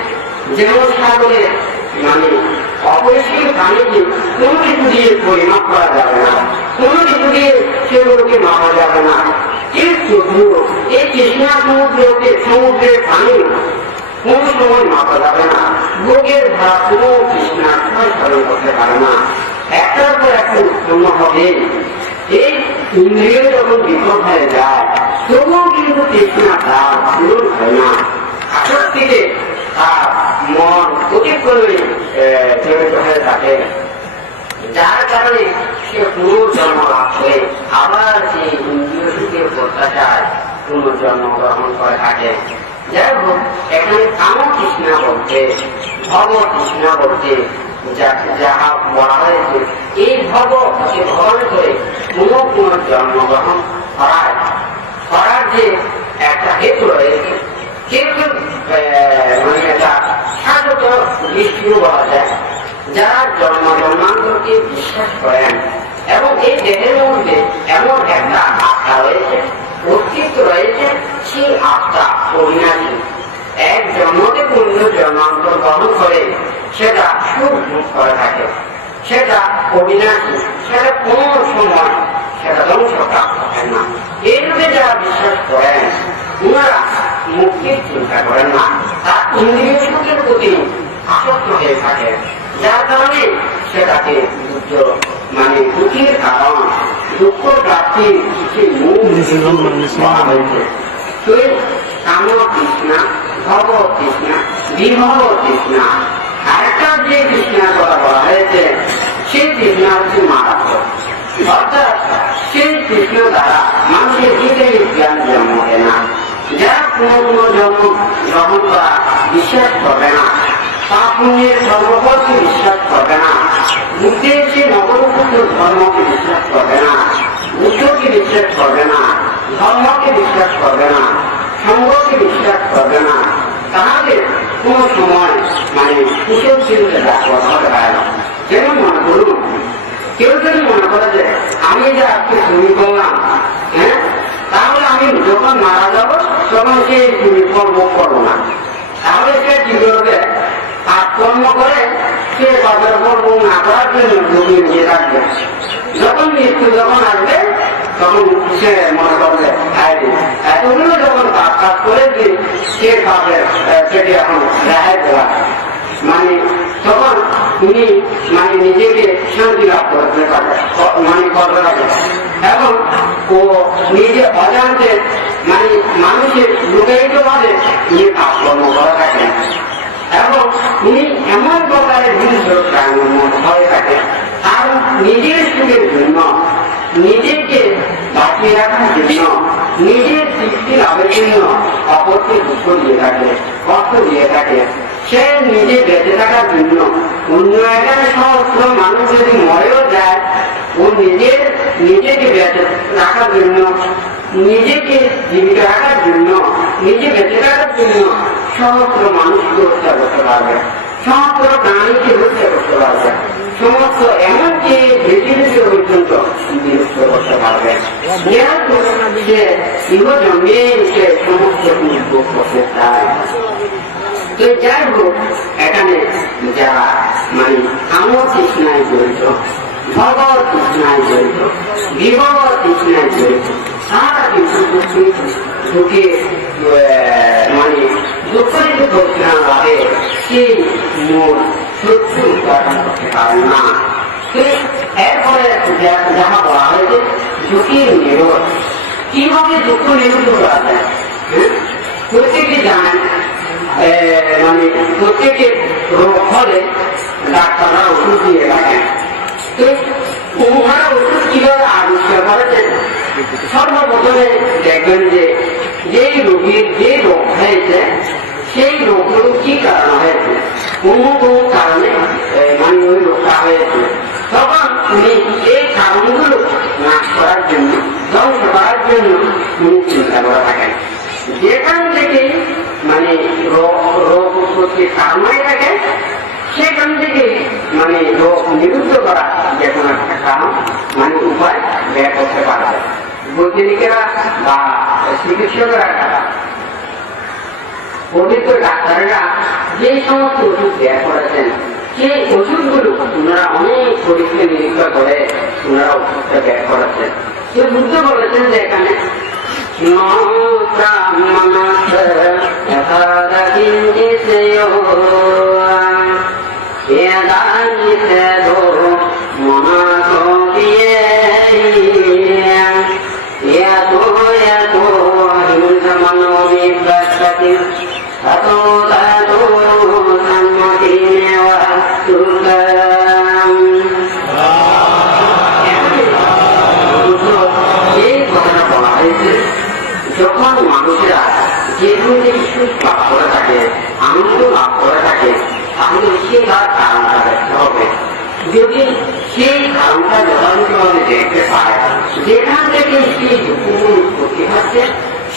যেমন সাগরে মানে অপরিষ্কার পানিকে কোন কিছু দিয়ে পরিমাপ করা যাবে না, কোন কিছু দিয়ে সেগুলোকে মাপা যাবে না। কিন্তু এই কৃষ্ণা সমুদ্রের পানি কোন সময় মাপা যাবে না, ভোগের ধারা কোন কৃষ্ণার ধারণ করতে পারে না, একটার পর একটা উৎপন্ন হবে। এই ইন্দ্রিয় যখন বিপদ হয়ে যায় তবুও কিন্তু তৃষ্ণা তার পূরণ হয় না। আসক্তিতে তার মন অতিক্রমে জড়িত হয়ে থাকে, যার কারণে সে পুনর্জন্ম লাভ করে আবার সেই ইন্দ্রিয় সুখের প্রত্যাশায় পুনর্জন্ম গ্রহণ করে থাকে। যাই হোক, এখানে কাম তৃষ্ণা বলতে, ভব তৃষ্ণা বলতে যাহা বলা হয়েছে, এই ভবকে গ্রহণ করে পুনর্জন্মগ্রহণ করার যে একটা হেতু রয়েছে, কিন্তু মানে একটা স্বাগত দৃষ্টিও বলা যায়। যারা জন্মান্তরকে বিশ্বাস করেন এবং এই দেহের মধ্যে এমন একটা আত্মা রয়েছে, অস্তিত্ব রয়েছে, সেই আত্মা অবিনাশী, এক জন্মতে পূর্ণ জন্মান্তর গ্রহণ করে সেটা সুখ ভোগ করে থাকে, সেটা অবিনাশী, সেটা কোন সময় সেটা ধ্বংসপ্রাপ্ত হয় না। এইভাবে যারা বিশ্বাস করেন ওনারা মুক্তির চিন্তা করেন না, তার ইন্দ্রিয় সুখের প্রতি আসক্ত হয়ে থাকে, যার কারণে সেটাকে মানে দুঃখের কারণ, দুঃখ প্রাপ্তির সেই মূল বলা হয়েছে। তো কাম তৃষ্ণা, ভব তৃষ্ণা, বিভব তৃষ্ণা, আরেকটা যে তৃষ্ণার কথা বলা হয়েছে সেই তৃষ্ণা হচ্ছে মারাত্মক। অর্থাৎ সেই কৃষ্ণ দ্বারা মানুষের হৃদয়ে জ্ঞান জন্মবে না। যারা পুনঃ জন্ম গ্রহণ করা বিশ্বাস করবে না, পাপ পুণ্যের ধর্মপথকে বিশ্বাস করবে না, বুদ্ধের সে নবরূপিত ধর্মকে বিশ্বাস করবে না, বুদ্ধকে বিশ্বাস করবে না, ধর্মকে বিশ্বাস করবে না, সঙ্গকে বিশ্বাস করবে না, তাহলে কোন সময় কুশল চিন্তা কথা হতে পারে না। যেমন মনে করুন, কেউ যদি মনে করে যে আমি যে আজকে চুরি করলাম, হ্যাঁ, তাহলে আমি যখন মারা যাব তখন সেই চুরি কর্ম করবো না, তাহলে সে কি করবে? পাপ কর্ম করে সে পাপের কর্ম না করার জন্য জমিয়ে নিয়ে থাকবে। যখন মৃত্যু যখন আসবে তখন সে মনে করবে এতগুলো যখন পাপ কাজ করেছি সে পাপের পেটে এখন রেহাই দেওয়া, তখন উনি নিজেকে শান্তি লাভ করতে পারে, করতে পারে। এবং ও নিজে অজান্তে মানুষের লুকায়িত ভাবে নিয়ে পাপ কর্ম করে থাকেন এবং উনি এমন প্রকারের জিনিস হয়ে থাকে আর নিজের সুখের জন্য, নিজেকে বাঁচিয়ে রাখার জন্য, নিজের তৃপ্তি লাভের জন্য অপরকে দুঃখ দিয়ে থাকে, কষ্ট দিয়ে থাকে। সে নিজে বেঁচে থাকার জন্য অন্য একটা সহস্র মানুষ যদি মরেও যায়, ও নিজেকে বেঁচে রাখার জন্য, নিজেকে জীবিত রাখার জন্য, নিজে বেঁচে থাকার জন্য সমস্ত মানুষকে হত্যা করতে পারবে, সমস্ত প্রাণীকে হত্যা করতে পারবে, সমস্ত এমনকি পৃথিবীকে পর্যন্ত বিরক্ত করতে পারবে। যেহেতু সে ইহজন্মে সে সমস্ত ভোগ করতে চায়। তো যাই হোক, এখানে যারা কাম তৃষ্ণায় জড়িত, ভগবত তৃষ্ণায় জড়িত, বিভব তৃষ্ণায় জড়িত, তারা কিন্তু দুঃখে দুঃখিত তৃষ্ণা ভাবে সেই মূল শত্রু উৎপাদন করতে পারে না। এরপরে যাহা বলা হয়েছে ঝুঁকির নিরোধ, কিভাবে দুঃখ নিরোধ করা যায়? প্রত্যেকে জানেন, প্রত্যেকের রোগ হলে ডাক্তাররা ওষুধ দিয়ে রাখেন। তো ওনারা ওষুধ কিভাবে আবিষ্কার করেছেন? সর্বপ্রথমে দেখবেন যে যেই রোগীর যে রোগ হয়েছে সেই রোগগুলো কি কারণ হয়েছে, কোন কারণে ওই রোগটা হয়েছে, তখন উনি এই কারণগুলো নাশ করার জন্য, ধ্বংস করার জন্য উনি চিন্তা করে থাকেন। যেখান থেকে রোগ উৎপত্তির কারণ হয়ে থাকে সেখান থেকে রোগ নিরুদ্ধ করা যে কোনো একটা কারণ উপায় বের করতে পারবে। বৈজ্ঞানিকেরা বা চিকিৎসকেরা, পবিত্র ডাক্তারেরা যে সমস্ত ওষুধ বের করেছেন সেই ওষুধগুলো ওনারা অনেক পরীক্ষা নিরীক্ষা করে ওনারা ওষুধটা বের করেছেন। কেউ বুঝতে বলেছেন যে এখানে যখন মানুষেরা যেগুলো সুখ লাভ করে থাকে, আনন্দ লাভ করে থাকে, তাহলে সে তার কারণটা দেখতে হবে। যদি সেই কারণটা যথাযথভাবে দেখতে পায়, যেখান থেকে সেই দুঃখগুলো উৎপত্তি হচ্ছে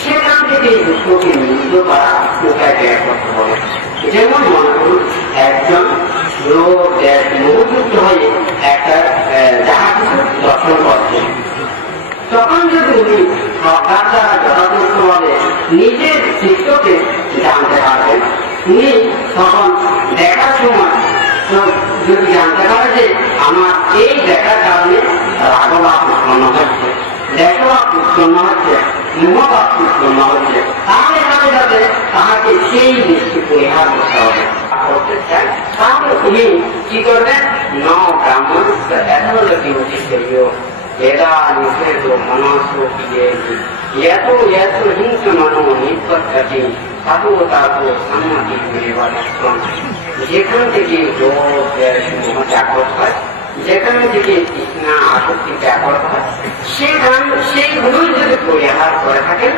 সেখান থেকে এই দুঃখকে নির্মিত করা উপায় বের করতে হবে। যেমন মনে করুন, একজন লোক মুহূর্ত হয়ে একটা যাহা কিছু দর্শন করছেন, তখন যদি উনি প্রজ্ঞার দ্বারা যথাযথভাবে নিজের চিত্তকে জানতে পারবেন, উনি তখন দেখার সময় যদি জানতে পারে যে আমার এই দেখার কারণে রাগভাব উৎপন্ন হচ্ছে, দেশভাব উৎপন্ন হচ্ছে, মোহভাব উৎপন্ন হচ্ছে, তাহলে সাথে সাথে তাহাকে সেই দৃষ্টি পরিহার করতে হবে। করতে চান তাহলে উনি কি করবেন? ন ব্রাহ্মণ এত লোক এরা নিষেধ মনস্য হিংস মনো নিপত্তি তাহু তাহু সম্মতি যেখান থেকে জাগত হয় যেখান থেকে তৃষ্ণা আসক্তি ব্যাপার হয় সেইগুলোই যদি পরিহার করে থাকেন,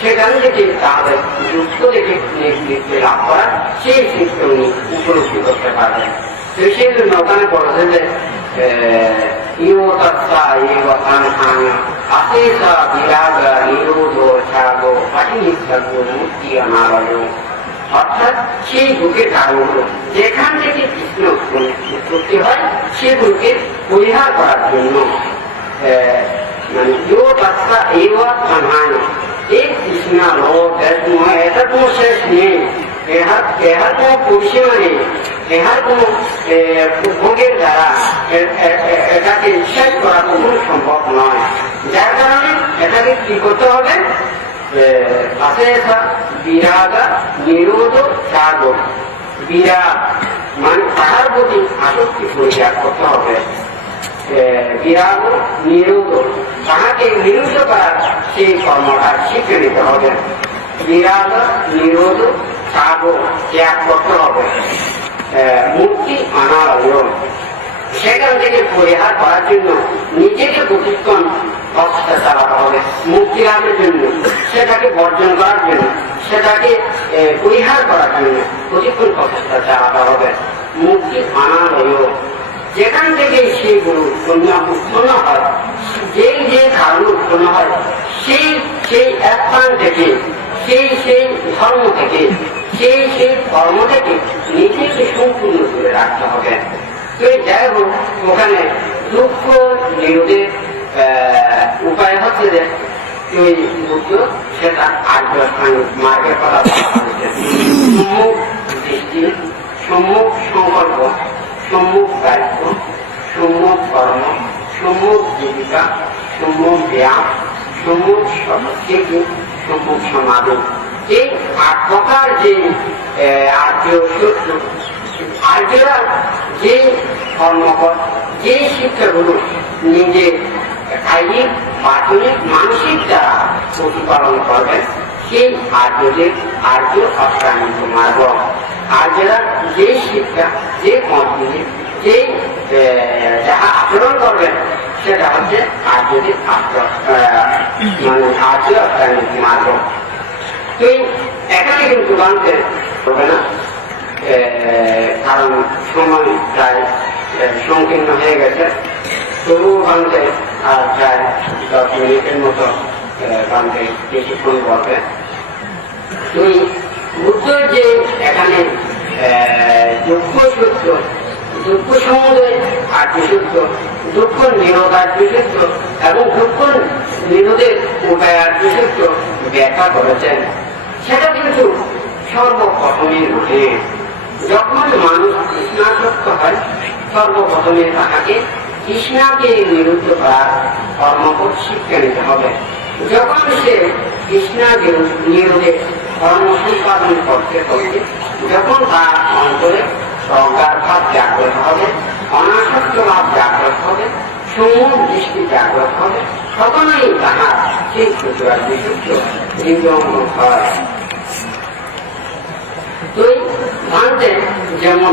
সেখান থেকে তাদের যুক্ত থেকে নেতৃত্ব লাভ করা সেই চিত্ত উনি উপলব্ধি করতে পারবেন। তো সেই জন্য ওখানে বলেছে যে অর্থাৎ সেই দুঃখের কারণ হল যেখান থেকে কৃষ্ণ উৎপত্তি হয় সেগুলোকে পরিহার করার জন্য মানে এই তৃষ্ণা লোক এটা কোনো শেষ নেই, এহার কোনো পরিসীমা নেই, এহার কোনো ভোগের দ্বারা এটাকে শেষ করা কখনো সম্ভব নয়। যার কারণে এটাকে কি করতে হবে, বিরাগা নিরোধ ত্যাগ, বিরাগ মানে তাহার প্রতি আসক্তি পরিত্যাগ করতে হবে, বিরাগ নিরোধ তাহাকে নিরুদ্ধ করার সেই কর্মটা শিখে নিতে হবে, বিরাগ নিরোধ ত্যাগ ত্যাগ করতে হবে, মুক্তি আনার সেখান থেকে পরিহার করার জন্য নিজেকে প্রশিক্ষণ প্রচেষ্টা চালাতে হবে, মুক্তি লাভের জন্য সেটাকে বর্জন করার জন্য সেটাকে পরিহার করার জন্য প্রশিক্ষণ প্রচেষ্টা চালাতে হবে। মুক্তি আনার যেখান থেকে সেইগুলো উৎপন্ন হয়, যে কারণ উৎপন্ন হয় সেই এক স্থান থেকে সেই ধর্ম থেকে সেই কর্ম থেকে নিজেকে সম্পূর্ণ করে রাখতে হবে। তো যাই হোক, ওখানে দুঃখ নিরোধের উপায় হচ্ছে যে তুই বুদ্ধ সেটা আর্য মার্গের কথা সম্মুখ দৃষ্টি, সম্মুখ সংকল্প, সম্মুখ দায়িত্ব, সম্মুখ কর্ম, সম্মুখ জীবিকা, সম্মুখ ব্যায়াম, সম্মুখ স্বীকৃতি, সম্মুখ সমাধি। এই 8 প্রকার যে আর্য সূত্র, আর্যরা যে কর্মকর যে শিক্ষাগুলো নিজের কায়িক বাচনিক মানসিক দ্বারা প্রতিপালন করবেন সেই আর্য অষ্টাঙ্গিক মার্গ। আর্যরা যে শিক্ষা যে পদ্ধতি যে যাহা আচরণ করবেন সেটা হচ্ছে আর্যদের মানে আর্য অষ্টাঙ্গিক মার্গ। তো এখানে কিন্তু জানতে হবে না, কারণ সময় প্রায় সংকীর্ণ হয়ে গেছে, তবুও ভাঙতে আর প্রায় 10 মিনিটের মতো ভাঙতে কিছুক্ষণ বলবে। তুই বুদ্ধ যে এখানে দুঃখ সূত্র, দুঃখ সমুদয় আর্য সূত্র, দুঃখ নিরোধ আর্য সূত্র এবং দুঃখ নিরোধের উপায় আর্য সূত্র ব্যাখ্যা করেছেন, সেটা কিন্তু সর্বপ্রথমে ঘটে যখন মানুষ তৃষ্ণাসক্ত হয়, সর্বপ্রথমে তাহাকে তৃষ্ণাকে নিরুদ্ধ করার কর্মপথ শিক্ষা নিতে হবে। যখন সে তৃষ্ণা নিরোধে কর্ম সম্পাদন করতে করতে যখন তার অন্তরে প্রজ্ঞার ভাব জাগ্রত হবে, অনাসক্ত ভাব জাগ্রত হবে, সম্মুখ দৃষ্টি জাগ্রত হবে, তখনই তাহার সেই ক্ষুদ্র বিশুদ্ধ নির্গম হয়। তুই ভাঙতে যেমন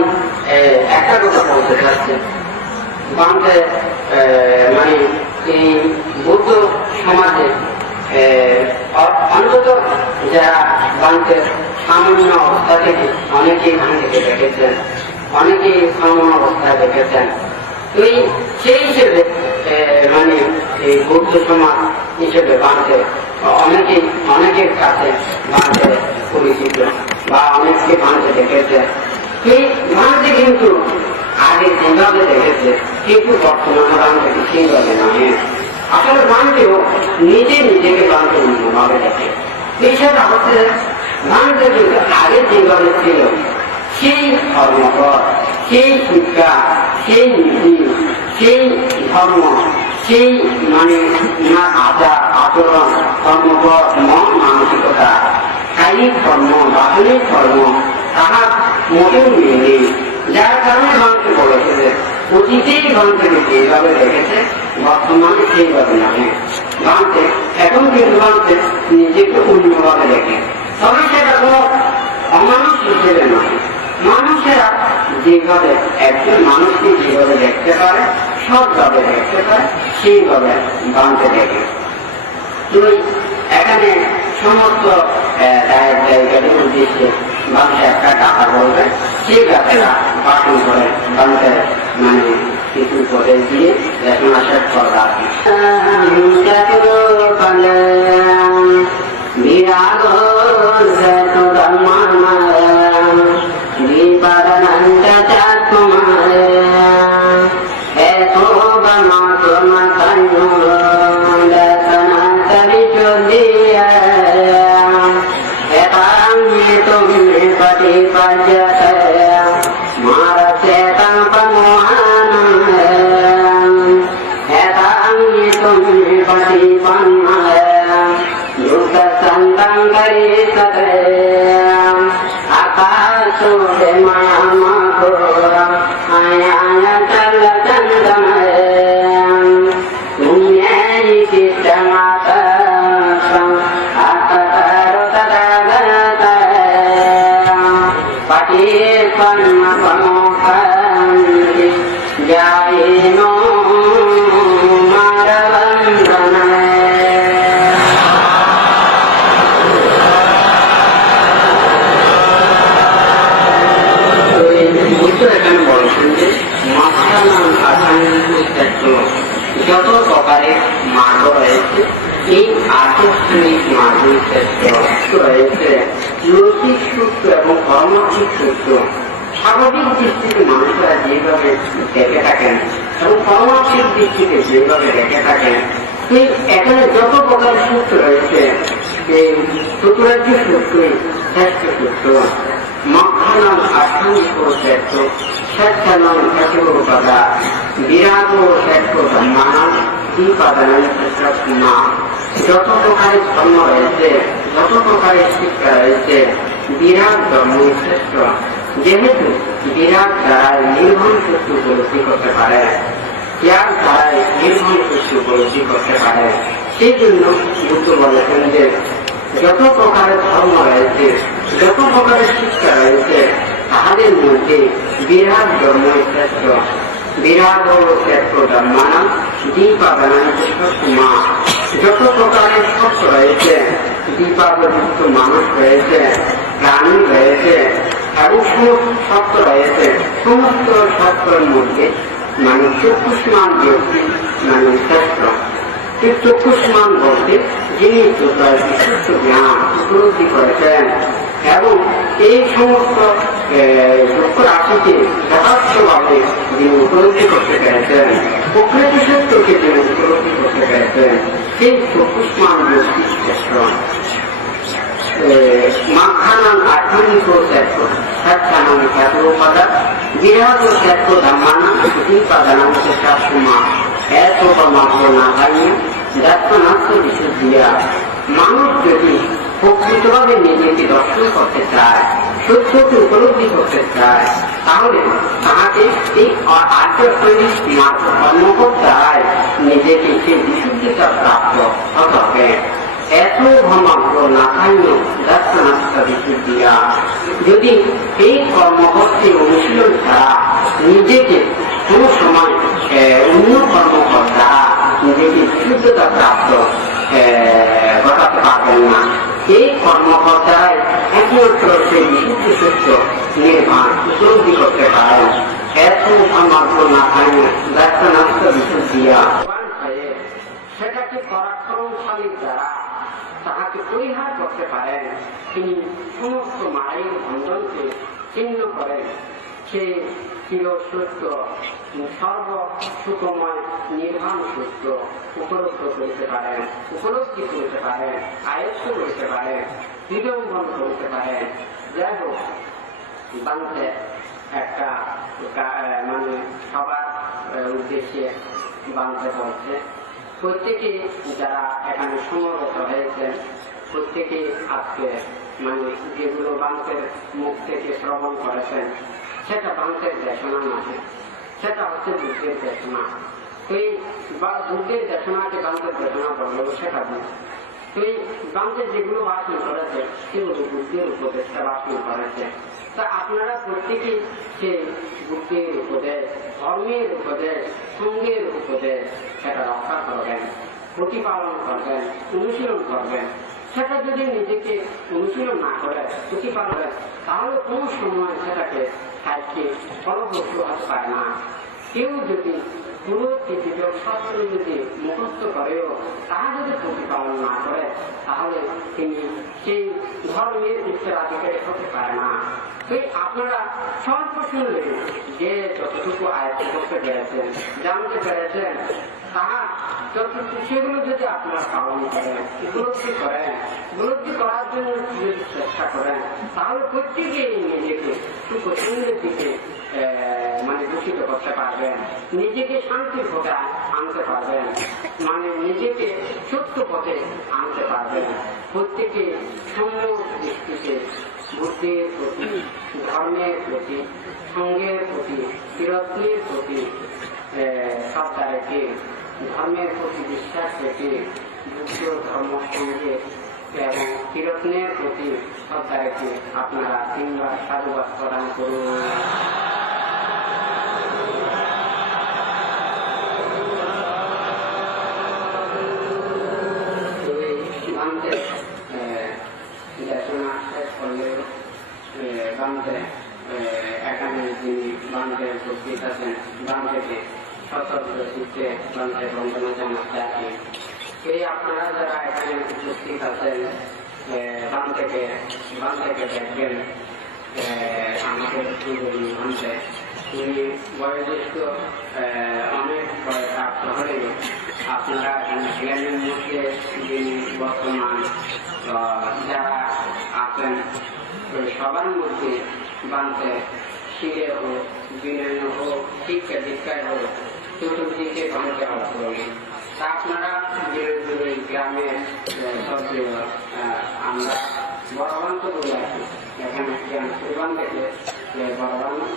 একটা কথা বলতে চাচ্ছে, ভাঙতে মানে এই বৌদ্ধ সমাজে অন্তত যারা ভাঙতে সামান্য অবস্থা থেকে অনেকেই ভাঙতে দেখেছেন, অনেকেই সামান্য অবস্থায় দেখেছেন। তুই সেই হিসেবে মানে এই বৌদ্ধ সমাজ হিসেবে ভাঙতে অনেকের কাছে ভাঙতে পরিচিত বা অনেককে ভাঙতে দেখেছে। সেই ভাঙতে কিন্তু আগে যেভাবে দেখেছে কিন্তু বর্তমানে ভাঙতে সেইভাবে নয়। আসলে ভাঙতেও নিজেকে ভাঙতে অন্যভাবে দেখে। সেটা হচ্ছে ভাঙতে কিন্তু আগে যেভাবে ছিল সেই ধর্মপর, সেই শিক্ষা, সেই নীতি, সেই ধর্ম, সেই মানে আচার আচরণ, কর্মপর মন মানসিকতা, কায়িক কর্ম, বাচনিক কর্ম তাহার মোটেও নেই। যার কারণে ভাঙতে বলেছে যে অতীতেই ভাঙতে যেভাবে দেখেছে বর্তমানে সেইভাবে নয়। ভাঙতে এখন কিন্তু ভাঙতে নিজেকে অন্যভাবে দেখে, তবে সেটা কোনো অমানুষ হিসেবে নয়। মানুষেরা যেভাবে একজন মানুষকে যেভাবে দেখতে পারে, সৎভাবে দেখতে পারে, সেইভাবে বাঁধতে দেখে। তুই এখানে সমস্ত জায়গাটির উদ্দেশ্যে বাঁধতে একটা টাকা বলবে, সেই টাকাটা পাঠন করে বাঁধতে মানে কিছু করে দিয়ে এখন আসার পর রাখি যত প্রকারের মার্গ রয়েছে, এই আর্থশ্রেণিক মার্গের ক্ষেত্রে রয়েছে লৌকিক সূত্র এবং কর্মঠিক সূত্র। স্বাভাবিক দৃষ্টিতে মানুষরা যেভাবে দেখে থাকেন এবং কর্মঠিক দৃষ্টিতে যেভাবে দেখে থাকেন, সেই এখানে যত প্রকার সূত্র রয়েছে, এই চতুরাজ্য সূত্রই শ্রেষ্ঠ সূত্র। মক্ষানাম আঠাঙ্গিক শ্রেষ্ঠ, স্বেচ্ছানাম একেবাদা বিরাট শ্রেষ্ঠ ধর্মানাম দ্বিপাদানাম শ্রেষ্ঠ মা। যত প্রকারের ধর্ম রয়েছে, যত প্রকারের শিক্ষা রয়েছে, বিরাট ধর্ম শ্রেষ্ঠ। যেহেতু বিরাট দ্বারায় নির্ভর শক্তি উপলব্ধি করতে পারে, যার দ্বারায় নির্ভর শক্তি উপলব্ধি করতে পারে, সেই জন্য বুদ্ধ বলেছেন যে যত প্রকারের ধর্ম রয়েছে, যত প্রকারের শিক্ষা রয়েছে, তাহাদের মধ্যে বিরাট ধর্ম শ্রেষ্ঠ। বিরাট শ্রেষ্ঠ ধর্মানাম দ্বিপাদানাম শ্রেষ্ঠ মা। যত প্রকারের সত্য রয়েছে, দ্বিপাদযুক্ত মানুষ রয়েছে, প্রাণী রয়েছে এবং সমস্ত সত্য রয়েছে, সমস্ত সত্যের মধ্যে মানে চক্ষুষ্মান ব্যক্তি মানে শ্রেষ্ঠ। চক্ষুষ্মান বলতে যিনি বিশুদ্ধ জ্ঞান উপলব্ধি করেছেন এবং এই সমস্ত দুঃখ রাশিকে যথার্থভাবে যিনি উপলব্ধি করতে পেরেছেন, প্রকৃতি সত্যকে যিনি উপলব্ধি করতে পেরেছেন, সেই চক্ষুষ্মান ব্যক্তি শ্রেষ্ঠ। মাখানাম আত্মনিক শ্রেষ্ঠ, স্বেচ্ছানাম খ্যাতোপাদা বিরাট শ্রেষ্ঠ ধর্মানাম দ্বিপাদানাম শ্রেষ্ঠ মা। এত মাত্র না পাইয়ে যাত্রানাথ বিশুদ্ধিয়া। মানুষ যদি প্রকৃতভাবে নিজেকে দর্শন করতে চায়, সত্যকে উপলব্ধি করতে চায়, তাহলে তাহাকে এই আর্যশ্রেণীর কর্মকর্তায় নিজেকে সেই বিশুদ্ধিতা প্রাপ্ত হতে হবে। এত মাত্র না পাইয়ে যাত্রানাথ বিশুদ্ধিয়া। যদি এই কর্মকর্তে অনুশীলন ছাড়া নিজেকে কোন সময় অন্য কর্মকর্তা নিজেকে বিশুদ্ধতা প্রাপ্ত ঘটাতে পারবেন না। এই কর্মকর্তায় একমাত্র সেই বিশুদ্ধ সত্য নির্মাণ উপলব্ধি করতে পারেন। এত সামর্থ্য না থাকে যাত্রানাথ বিশুদ্ধিয়া। সেটাকে পরাক্রমশালীর দ্বারা তাহাকে পরিহার করতে পারেন। তিনি সমস্ত মায়ের বন্ধনকে ছিন্ন করেন। সে চির সত্য সর্ব সুখময় নির্বাণ সত্য উপলব্ধ করতে পারেন, উপলব্ধি করতে পারেন, আয়ত্ত করতে পারেন, হৃদয়ঙ্গন করতে পারেন। যাই হোক, বাংলাতে একটা মানে সবার উদ্দেশ্যে বাংলাতে বলছে, প্রত্যেকে যারা এখানে সমবেত হয়েছেন, প্রত্যেকে আজকে মানে যেগুলো বাংলার মুখ থেকে শ্রবণ করেছেন, সেটা বাংলার দেশনা নয়, সেটা হচ্ছে বুদ্ধের দেশনা। এই বুদ্ধের দেশনাকে বাংলার দেশনা বললেও সেটা বুঝ। এই বাংলার যেগুলো বাসন করেছে সেগুলো বুদ্ধের উপদেশটা বাসন করেছে। তা আপনারা প্রত্যেকে সে বুদ্ধির উপদেশ, ধর্মের উপদেশ, সঙ্গের উপদেশ সেটা রক্ষা করবেন, প্রতিপালন করবেন, অনুশীলন করবেন। সেটা যদি নিজেকে অনুশীলন না করে প্রতিপালন, তাহলে কোনো সময় সেটাকে সাহিত্যে ফলপ্রসূ হতে পারে না। কেউ যদি পুরো পৃথিবীর শাস্ত্র যদি মুখস্থ করেও তা যদি প্রতিপালন না করে, তাহলে তিনি সেই ধর্মের উত্তরাধিকারী হতে পারে না। তাই আপনারা স্বল্প শুনলে যে যতটুকু আয়ত্ত করতে পেরেছেন, জানতে পেরেছেন, তাহা যতটুকু সেগুলো যদি আপনারা পালন করেন, উপলব্ধি করার জন্য যদি চেষ্টা করেন, তাহলে প্রত্যেকেই নিজেকে সুখের দিকে মানে দূষিত করতে পারবেন, নিজেকে শান্তির পথে আনতে পারবেন, মানে নিজেকে সত্য পথে আনতে পারবেন। প্রত্যেকে সম্যক দৃষ্টিতে বুদ্ধির প্রতি, ধর্মের প্রতি, সঙ্গের প্রতি, চিরত্নের প্রতি শ্রদ্ধা রেখে, ধর্মের প্রতি বিশ্বাস রেখে, বুদ্ধ ধর্ম সঙ্গে এবং চিরত্নের প্রতি শ্রদ্ধা রেখে আপনারা 3 বার সাধুবাদ প্রদান করুন। এখানে যিনি বান্ধে উপস্থিত আছেন, বান থেকে সতর্ক চিত্তে বান্ধে বন্দনা জানাতে এই আপনারা যারা এখানে উপস্থিত আছেন, বান থেকে দেখবেন আমাদের বান্ধে উনি বয়োজ্যেষ্ঠ অনেক প্রাপ্ত হলে আপনারা জ্ঞানের মধ্যে যিনি বর্তমান যারা আছেন সবার মধ্যে বানতে শিখে হোক, বিনয় হোক, শিক্ষা দীক্ষায় হোক, চতুর্দিকে বানতে হবে। তা আপনারা দূরে গ্রামে আমরা বড়বান্ত বলে আছি, এখানে শ্রীবান থেকে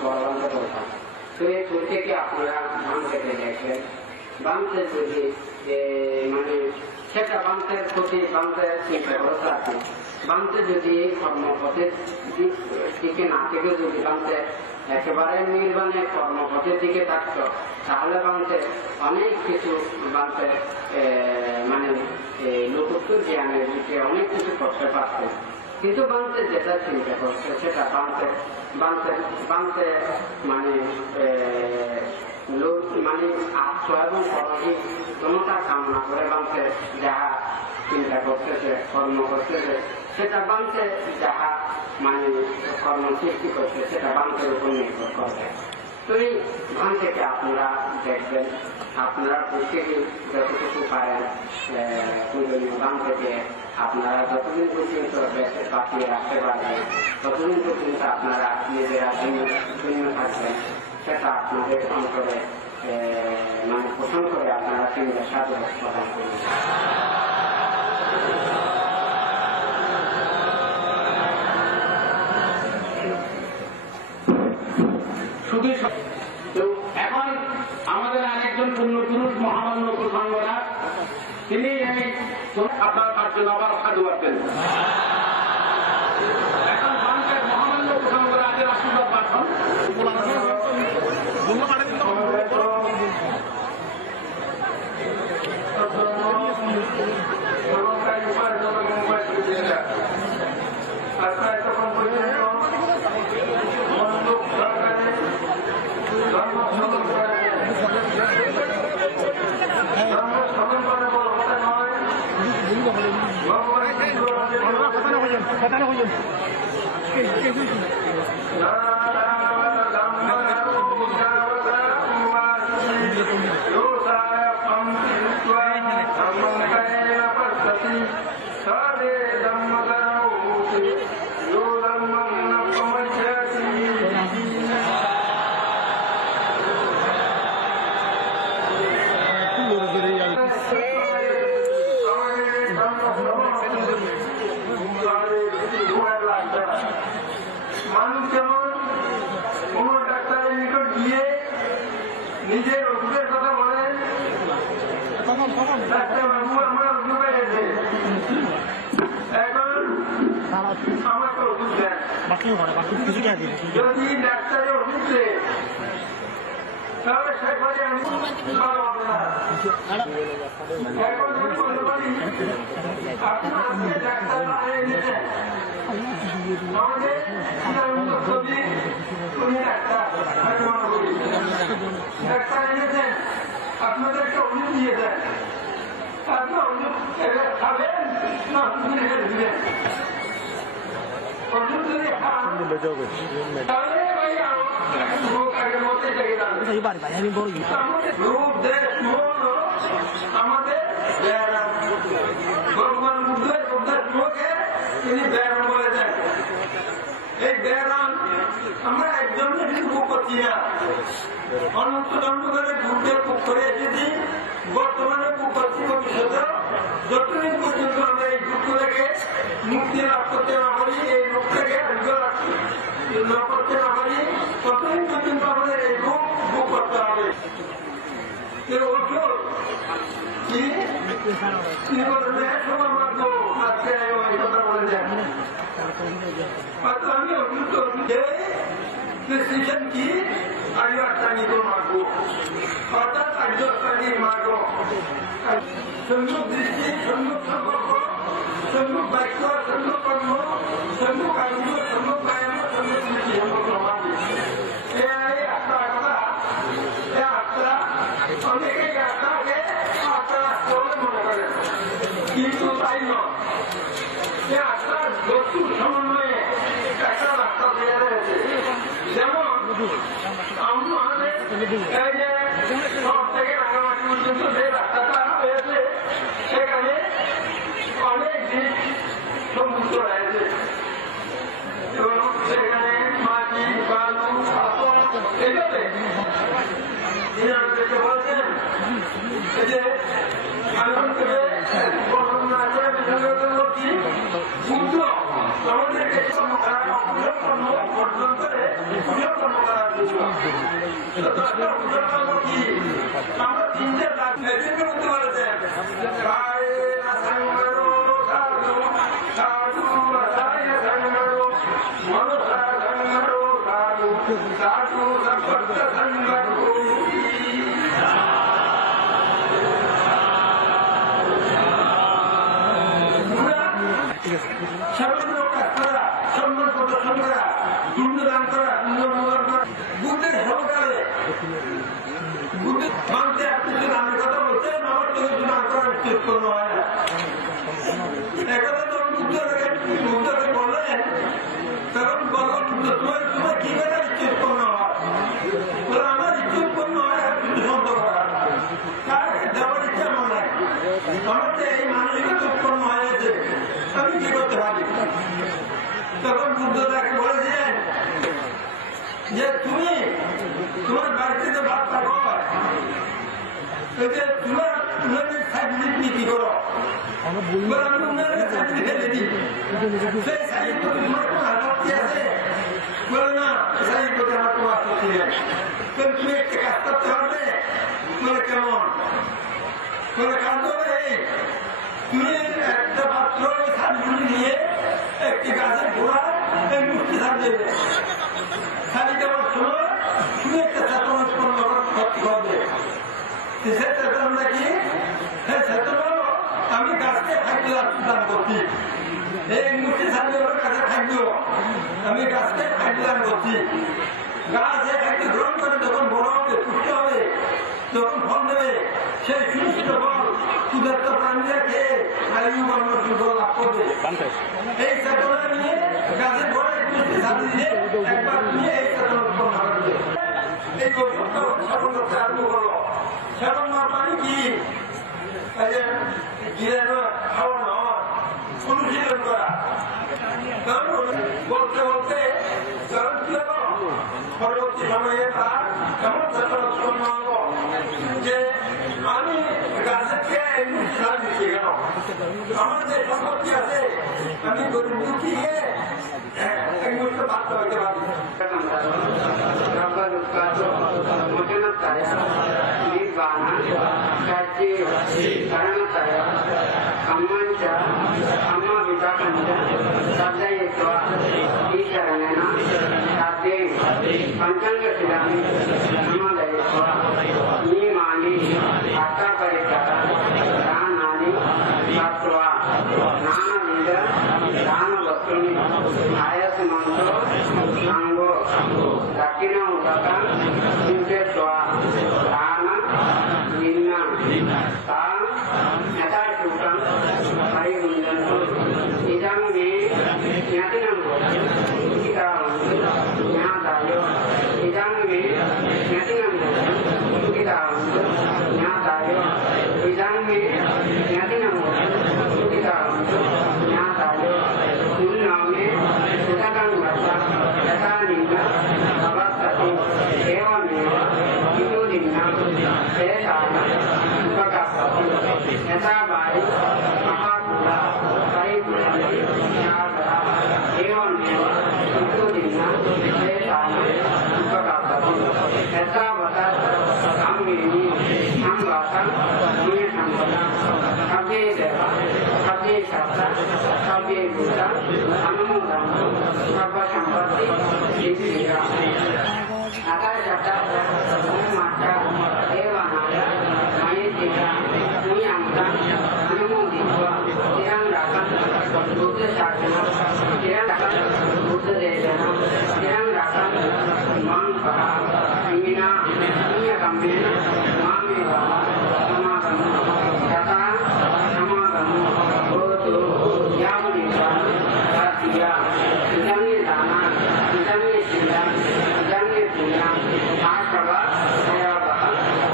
বড়বান্ত করতাম। তো এই প্রত্যেকে আপনারা বান থেকে দেখবেন, বানতে যদি মানে সেটা বান্তের প্রতি বান্তের চিন্তা করতে আছে, বান্তে যদি কর্মপথের দিকে না থেকে যদি বান্তে একেবারে নির্বাণে কর্মপথের দিকে থাকত, তাহলে বান্তে অনেক কিছু বান্তে মানে লোকোত্তর জ্ঞানের দিকে অনেক কিছু করতে পারত। কিন্তু বান্তে যেটা চিন্তা করছে সেটা বান্তে মানে লোক মানে আত্ম এবং পরহিক কোনটা কামনা করে বান্তে যাহা চিন্তা করতেছে, কর্ম করতেছে, সেটা বান্তে যাহা মানে কর্ম সৃষ্টি করছে সেটা বান্তের উপর নির্ভর করবে। তো এই ভান থেকে আপনারা দেখবেন, আপনারা প্রত্যেকে যতটুকু পারেন পূজনীয় ভান থেকে আপনারা যতদিন পর্যন্ত বাঁচিয়ে রাখতে পারবেন, ততদিন পর্যন্ত আপনারা নিজেরা শূন্য থাকবেন। সেটা আপনাদের অন্তরে মানে পোষণ করে আপনারা 3 বার সাধুবাদ প্রদান করবেন। শুধু এখন আমাদের আরেকজন পুণ্যপুরুষ মহামান্য প্রসঙ্গরা, তিনি এই আপনার তার জন্য আবার সাধুবাদ দেন। এখন বাংলাদেশের মহামান্য প্রসঙ্গরা আজের আশীর্বাদ পাঠান। মানুষ যেমন কোন ডাক্তারের নিকট গিয়ে নিজের অসুখের কথা বলেন, ডাক্তারবাবু আমার অসুখ হয়েছে, এখন আমাকে ওষুধ দেন, বাকি ওখানে বাকি কিছু টাকা দিবে যদি ডাক্তারে উঠছে তাহলে সে করে আমি ভালো হবে না। এখন আমি বলতে পারি আপনার আজকে ডাক্তার বানিয়ে নিতেন আমাদের ছবি উনি ডাক্তার ডাক্তার এনেছেন আপনাদেরকে ওষুধ দিয়ে দেন আপনি ওষুধ খাবেন না ওষুধ দিলেন ওষুধ যদি খান তাহলে আমি বড় রূপ দেশ মন আমাদের ভগবান বুদ্ধের শ্লোকে তিনি ব্যায়াম বলে দেন। এই ব্যায়াম আমরা একজনকে কিন্তু বুক করছি না, অনন্ত দণ্ড করে বুদ্ধের বুক করে এসেছি, বর্তমানে বুক করছি ভবিষ্যতে যতদিন পর্যন্ত আমরা এই দুঃখ থেকে মুক্তি লাভ করতে না পারি, এই রোগ থেকে আরোগ্য লাভ করতে না পারি, ততদিন পর্যন্ত আমাদের এই রোগ বুক করতে হবে। আমি অভিযুক্ত কি আর্য অষ্টাঙ্গিক মার্গ অর্থাৎ আর্য অষ্টাঙ্গিক মার্গ সম্মুখ দৃষ্টি, সম্মুখ সম্পর্ক, সম্মুখ বাক্য, সম্মুখ কর্ম, সম্মুখ আনন্দ, সম্মুখ ব্যায়াম, সম্মুখ দৃষ্টি, সম্মুখ সমাধি। এই আটটা কথা, এই আটটা অনেকে আটটাকে আটটা বলে মনে করেন, কিন্তু তাই নয়। এই আটটার বস্তুর সমন্বয়ে একটা রাস্তা দেওয়া রয়েছে। যেমন আমাদের এই যে শহর থেকে রাঙামাটি পর্যন্ত যে রাস্তাটা হয়েছে সেখানে অনেক দিক সমুদ্র রয়েছে এবং সেখানে মাটি, বালু, পাথর এভাবে বলছেন যে আনন্দ করে বর্ণনা করে কি বুদ্ধ আমাদেরকে অর্জন করে কর্ম করার জন্য আমরা তিনটে মেশিন করতে পারছেন সামান্য কাজ করা, সম্মান প্রদর্শন করা, দুর্নীদান করা, নির্মূলন করা, বুদ্ধের সহকারে বুদ্ধের মানতে আপনি যদি নামের কথা বলছেন আমার তো কিছু নাম করার উচিত কোনো হয় না। একথা যখন বুদ্ধকে বললেন তখন ভগবান বুদ্ধ তোমার কি করে ইচ্ছুত পূর্ণ হয়? আমার ইচ্ছুত পূর্ণ হয় আর কিছু সন্ত করা, কার দেওয়ার ইচ্ছা আমার নাই। আমার তো এই মানসিকতা উৎপন্ন হয়েছে, আমি কি করতে পারি? তখন বুদ্ধ তাকে বলেছিলেন যে তুমি তোমার বাড়িতে যে ভাত থাকো তোমার সার্টিফিকেট নিয়ে কি করো? আমি উনাদের সার্টিফিকেট দিই, সেই সার্টিফিকেট তোমার কোনো আপত্তি আছে? বলে না, সার্টিফিকেট আমার কোনো আপত্তি নেই। তুমি একটা কাজ করতে পারবে? বলে কেমন? বলে কাজ করে তুমি একটা পাত্র সার্টিফিকেট নিয়ে একটি গাছের গোড়া এই মুক্তি সার দেবে, সারি দেওয়ার সময় তুমি একটা চেতনা উৎপন্ন করবে। সে চেতনা কি? সেই চেতনা হলো আমি গাছকে খাদ্য দান করছি, এই মুক্তি সার দেওয়ার কাছে খাদ্য, আমি গাছকে খাদ্য দান করছি। গাছ এই খাদ্য গ্রহণ করে যখন বড় হবে, পুষ্ট হবে, যখন ফল দেবে, সেই সুনিশ্চিত ফল ক্ষুধার্ত প্রাণীরা খেয়ে আয়ু বর্ণ সুন্দর লাভ করবে। এই চেতনা নিয়ে গাছের বড় একটু সাথে দিয়ে একবার নিয়ে এই চেতনা উৎপন্ন করবে। এই কৌশলটা সেবন করতে আরম্ভ করলো। সেবন না মানে কি? খাওয়ানো, অনুশীলন করা। বলতে বলতে কারণ কি হলো, পরবর্তী সময়ে তার এমন চেতনা উৎপন্ন হলো যে আমি গাছের খেয়ে সার দিচ্ছি কেন? আমার যে সম্পত্তি আছে আমি গরিব দুঃখীকে এক মুহূর্তে বাধ্য হইতে পারি। সম্মান पंचांग शिलामि नामदयित्वा नियमानि अर्थपरिष्कारा दानानि दत्त्वा नानाविध दानवस्तूनि आयसमन्तो सांगो दक्षिणोदकं चिन्तयित्वा दान निन्ना तां यथाशुकं परिगुञ्जन्तु इदं मे ज्ञातिनं भवति ज्ञातायो इदं मे ज्ञातिनं भवति ज्ञातायो इदं मे ज्ञातिनं भवति ज्ञातायो पुण्यो मे सुतकं वर्ष यथा निन्ना भवत्सति एवमेव इतो निन्ना शेषान् उपकर्षति यथा वायु महापुरा परिपुरन्ति यातरा एवमेव इतो निन्ना शेषान् उपकर्षति यथा वदत् अम्मेनि संवातं मे सम्पदा कवे देव कवे शब्द कवे भूत अनुमोदन्तु सर्वसम्पत्ति सिद्धिरा अतः शब्द मात्र देवानाय मयेतिका मुयांता अनुमोदित्वा चिरं राखं बुद्धशासनं चिरं राखं बुद्धदेशनं चिरं राखं मां परा इमिना पुण्यकम्मेन मामेव समागमो तथा समागमो भवतु यावनेषां तद्धिया इदन्ये दाना इदन्ये शीला इदन्ये पुण्या आश्रवा दयावः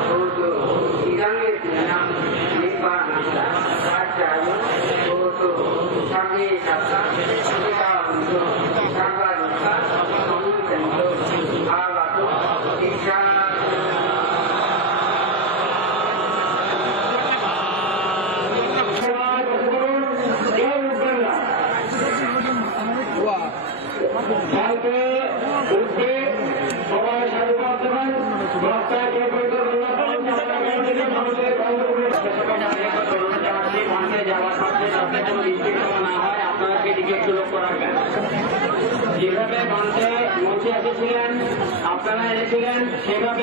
भवतु इदन्ये पुण्या निब्बानन्द आचार्यो भवतु सर्वे शब्दा सुखितावन्तु सर्वदुःख समुञ्चन्तु आगतु दीक्षा কালকে উঠে সবাই সাধু পাচ্ছেন রাস্তায় কে মানুষের যাওয়ার পথে যাতে কোনো বিশৃঙ্খলা না হয় আপনারা সেদিকে একটু লক্ষ্য রাখবেন। যেভাবে মানুষের মঞ্চে এসেছিলেন আপনারা এসেছিলেন সেভাবে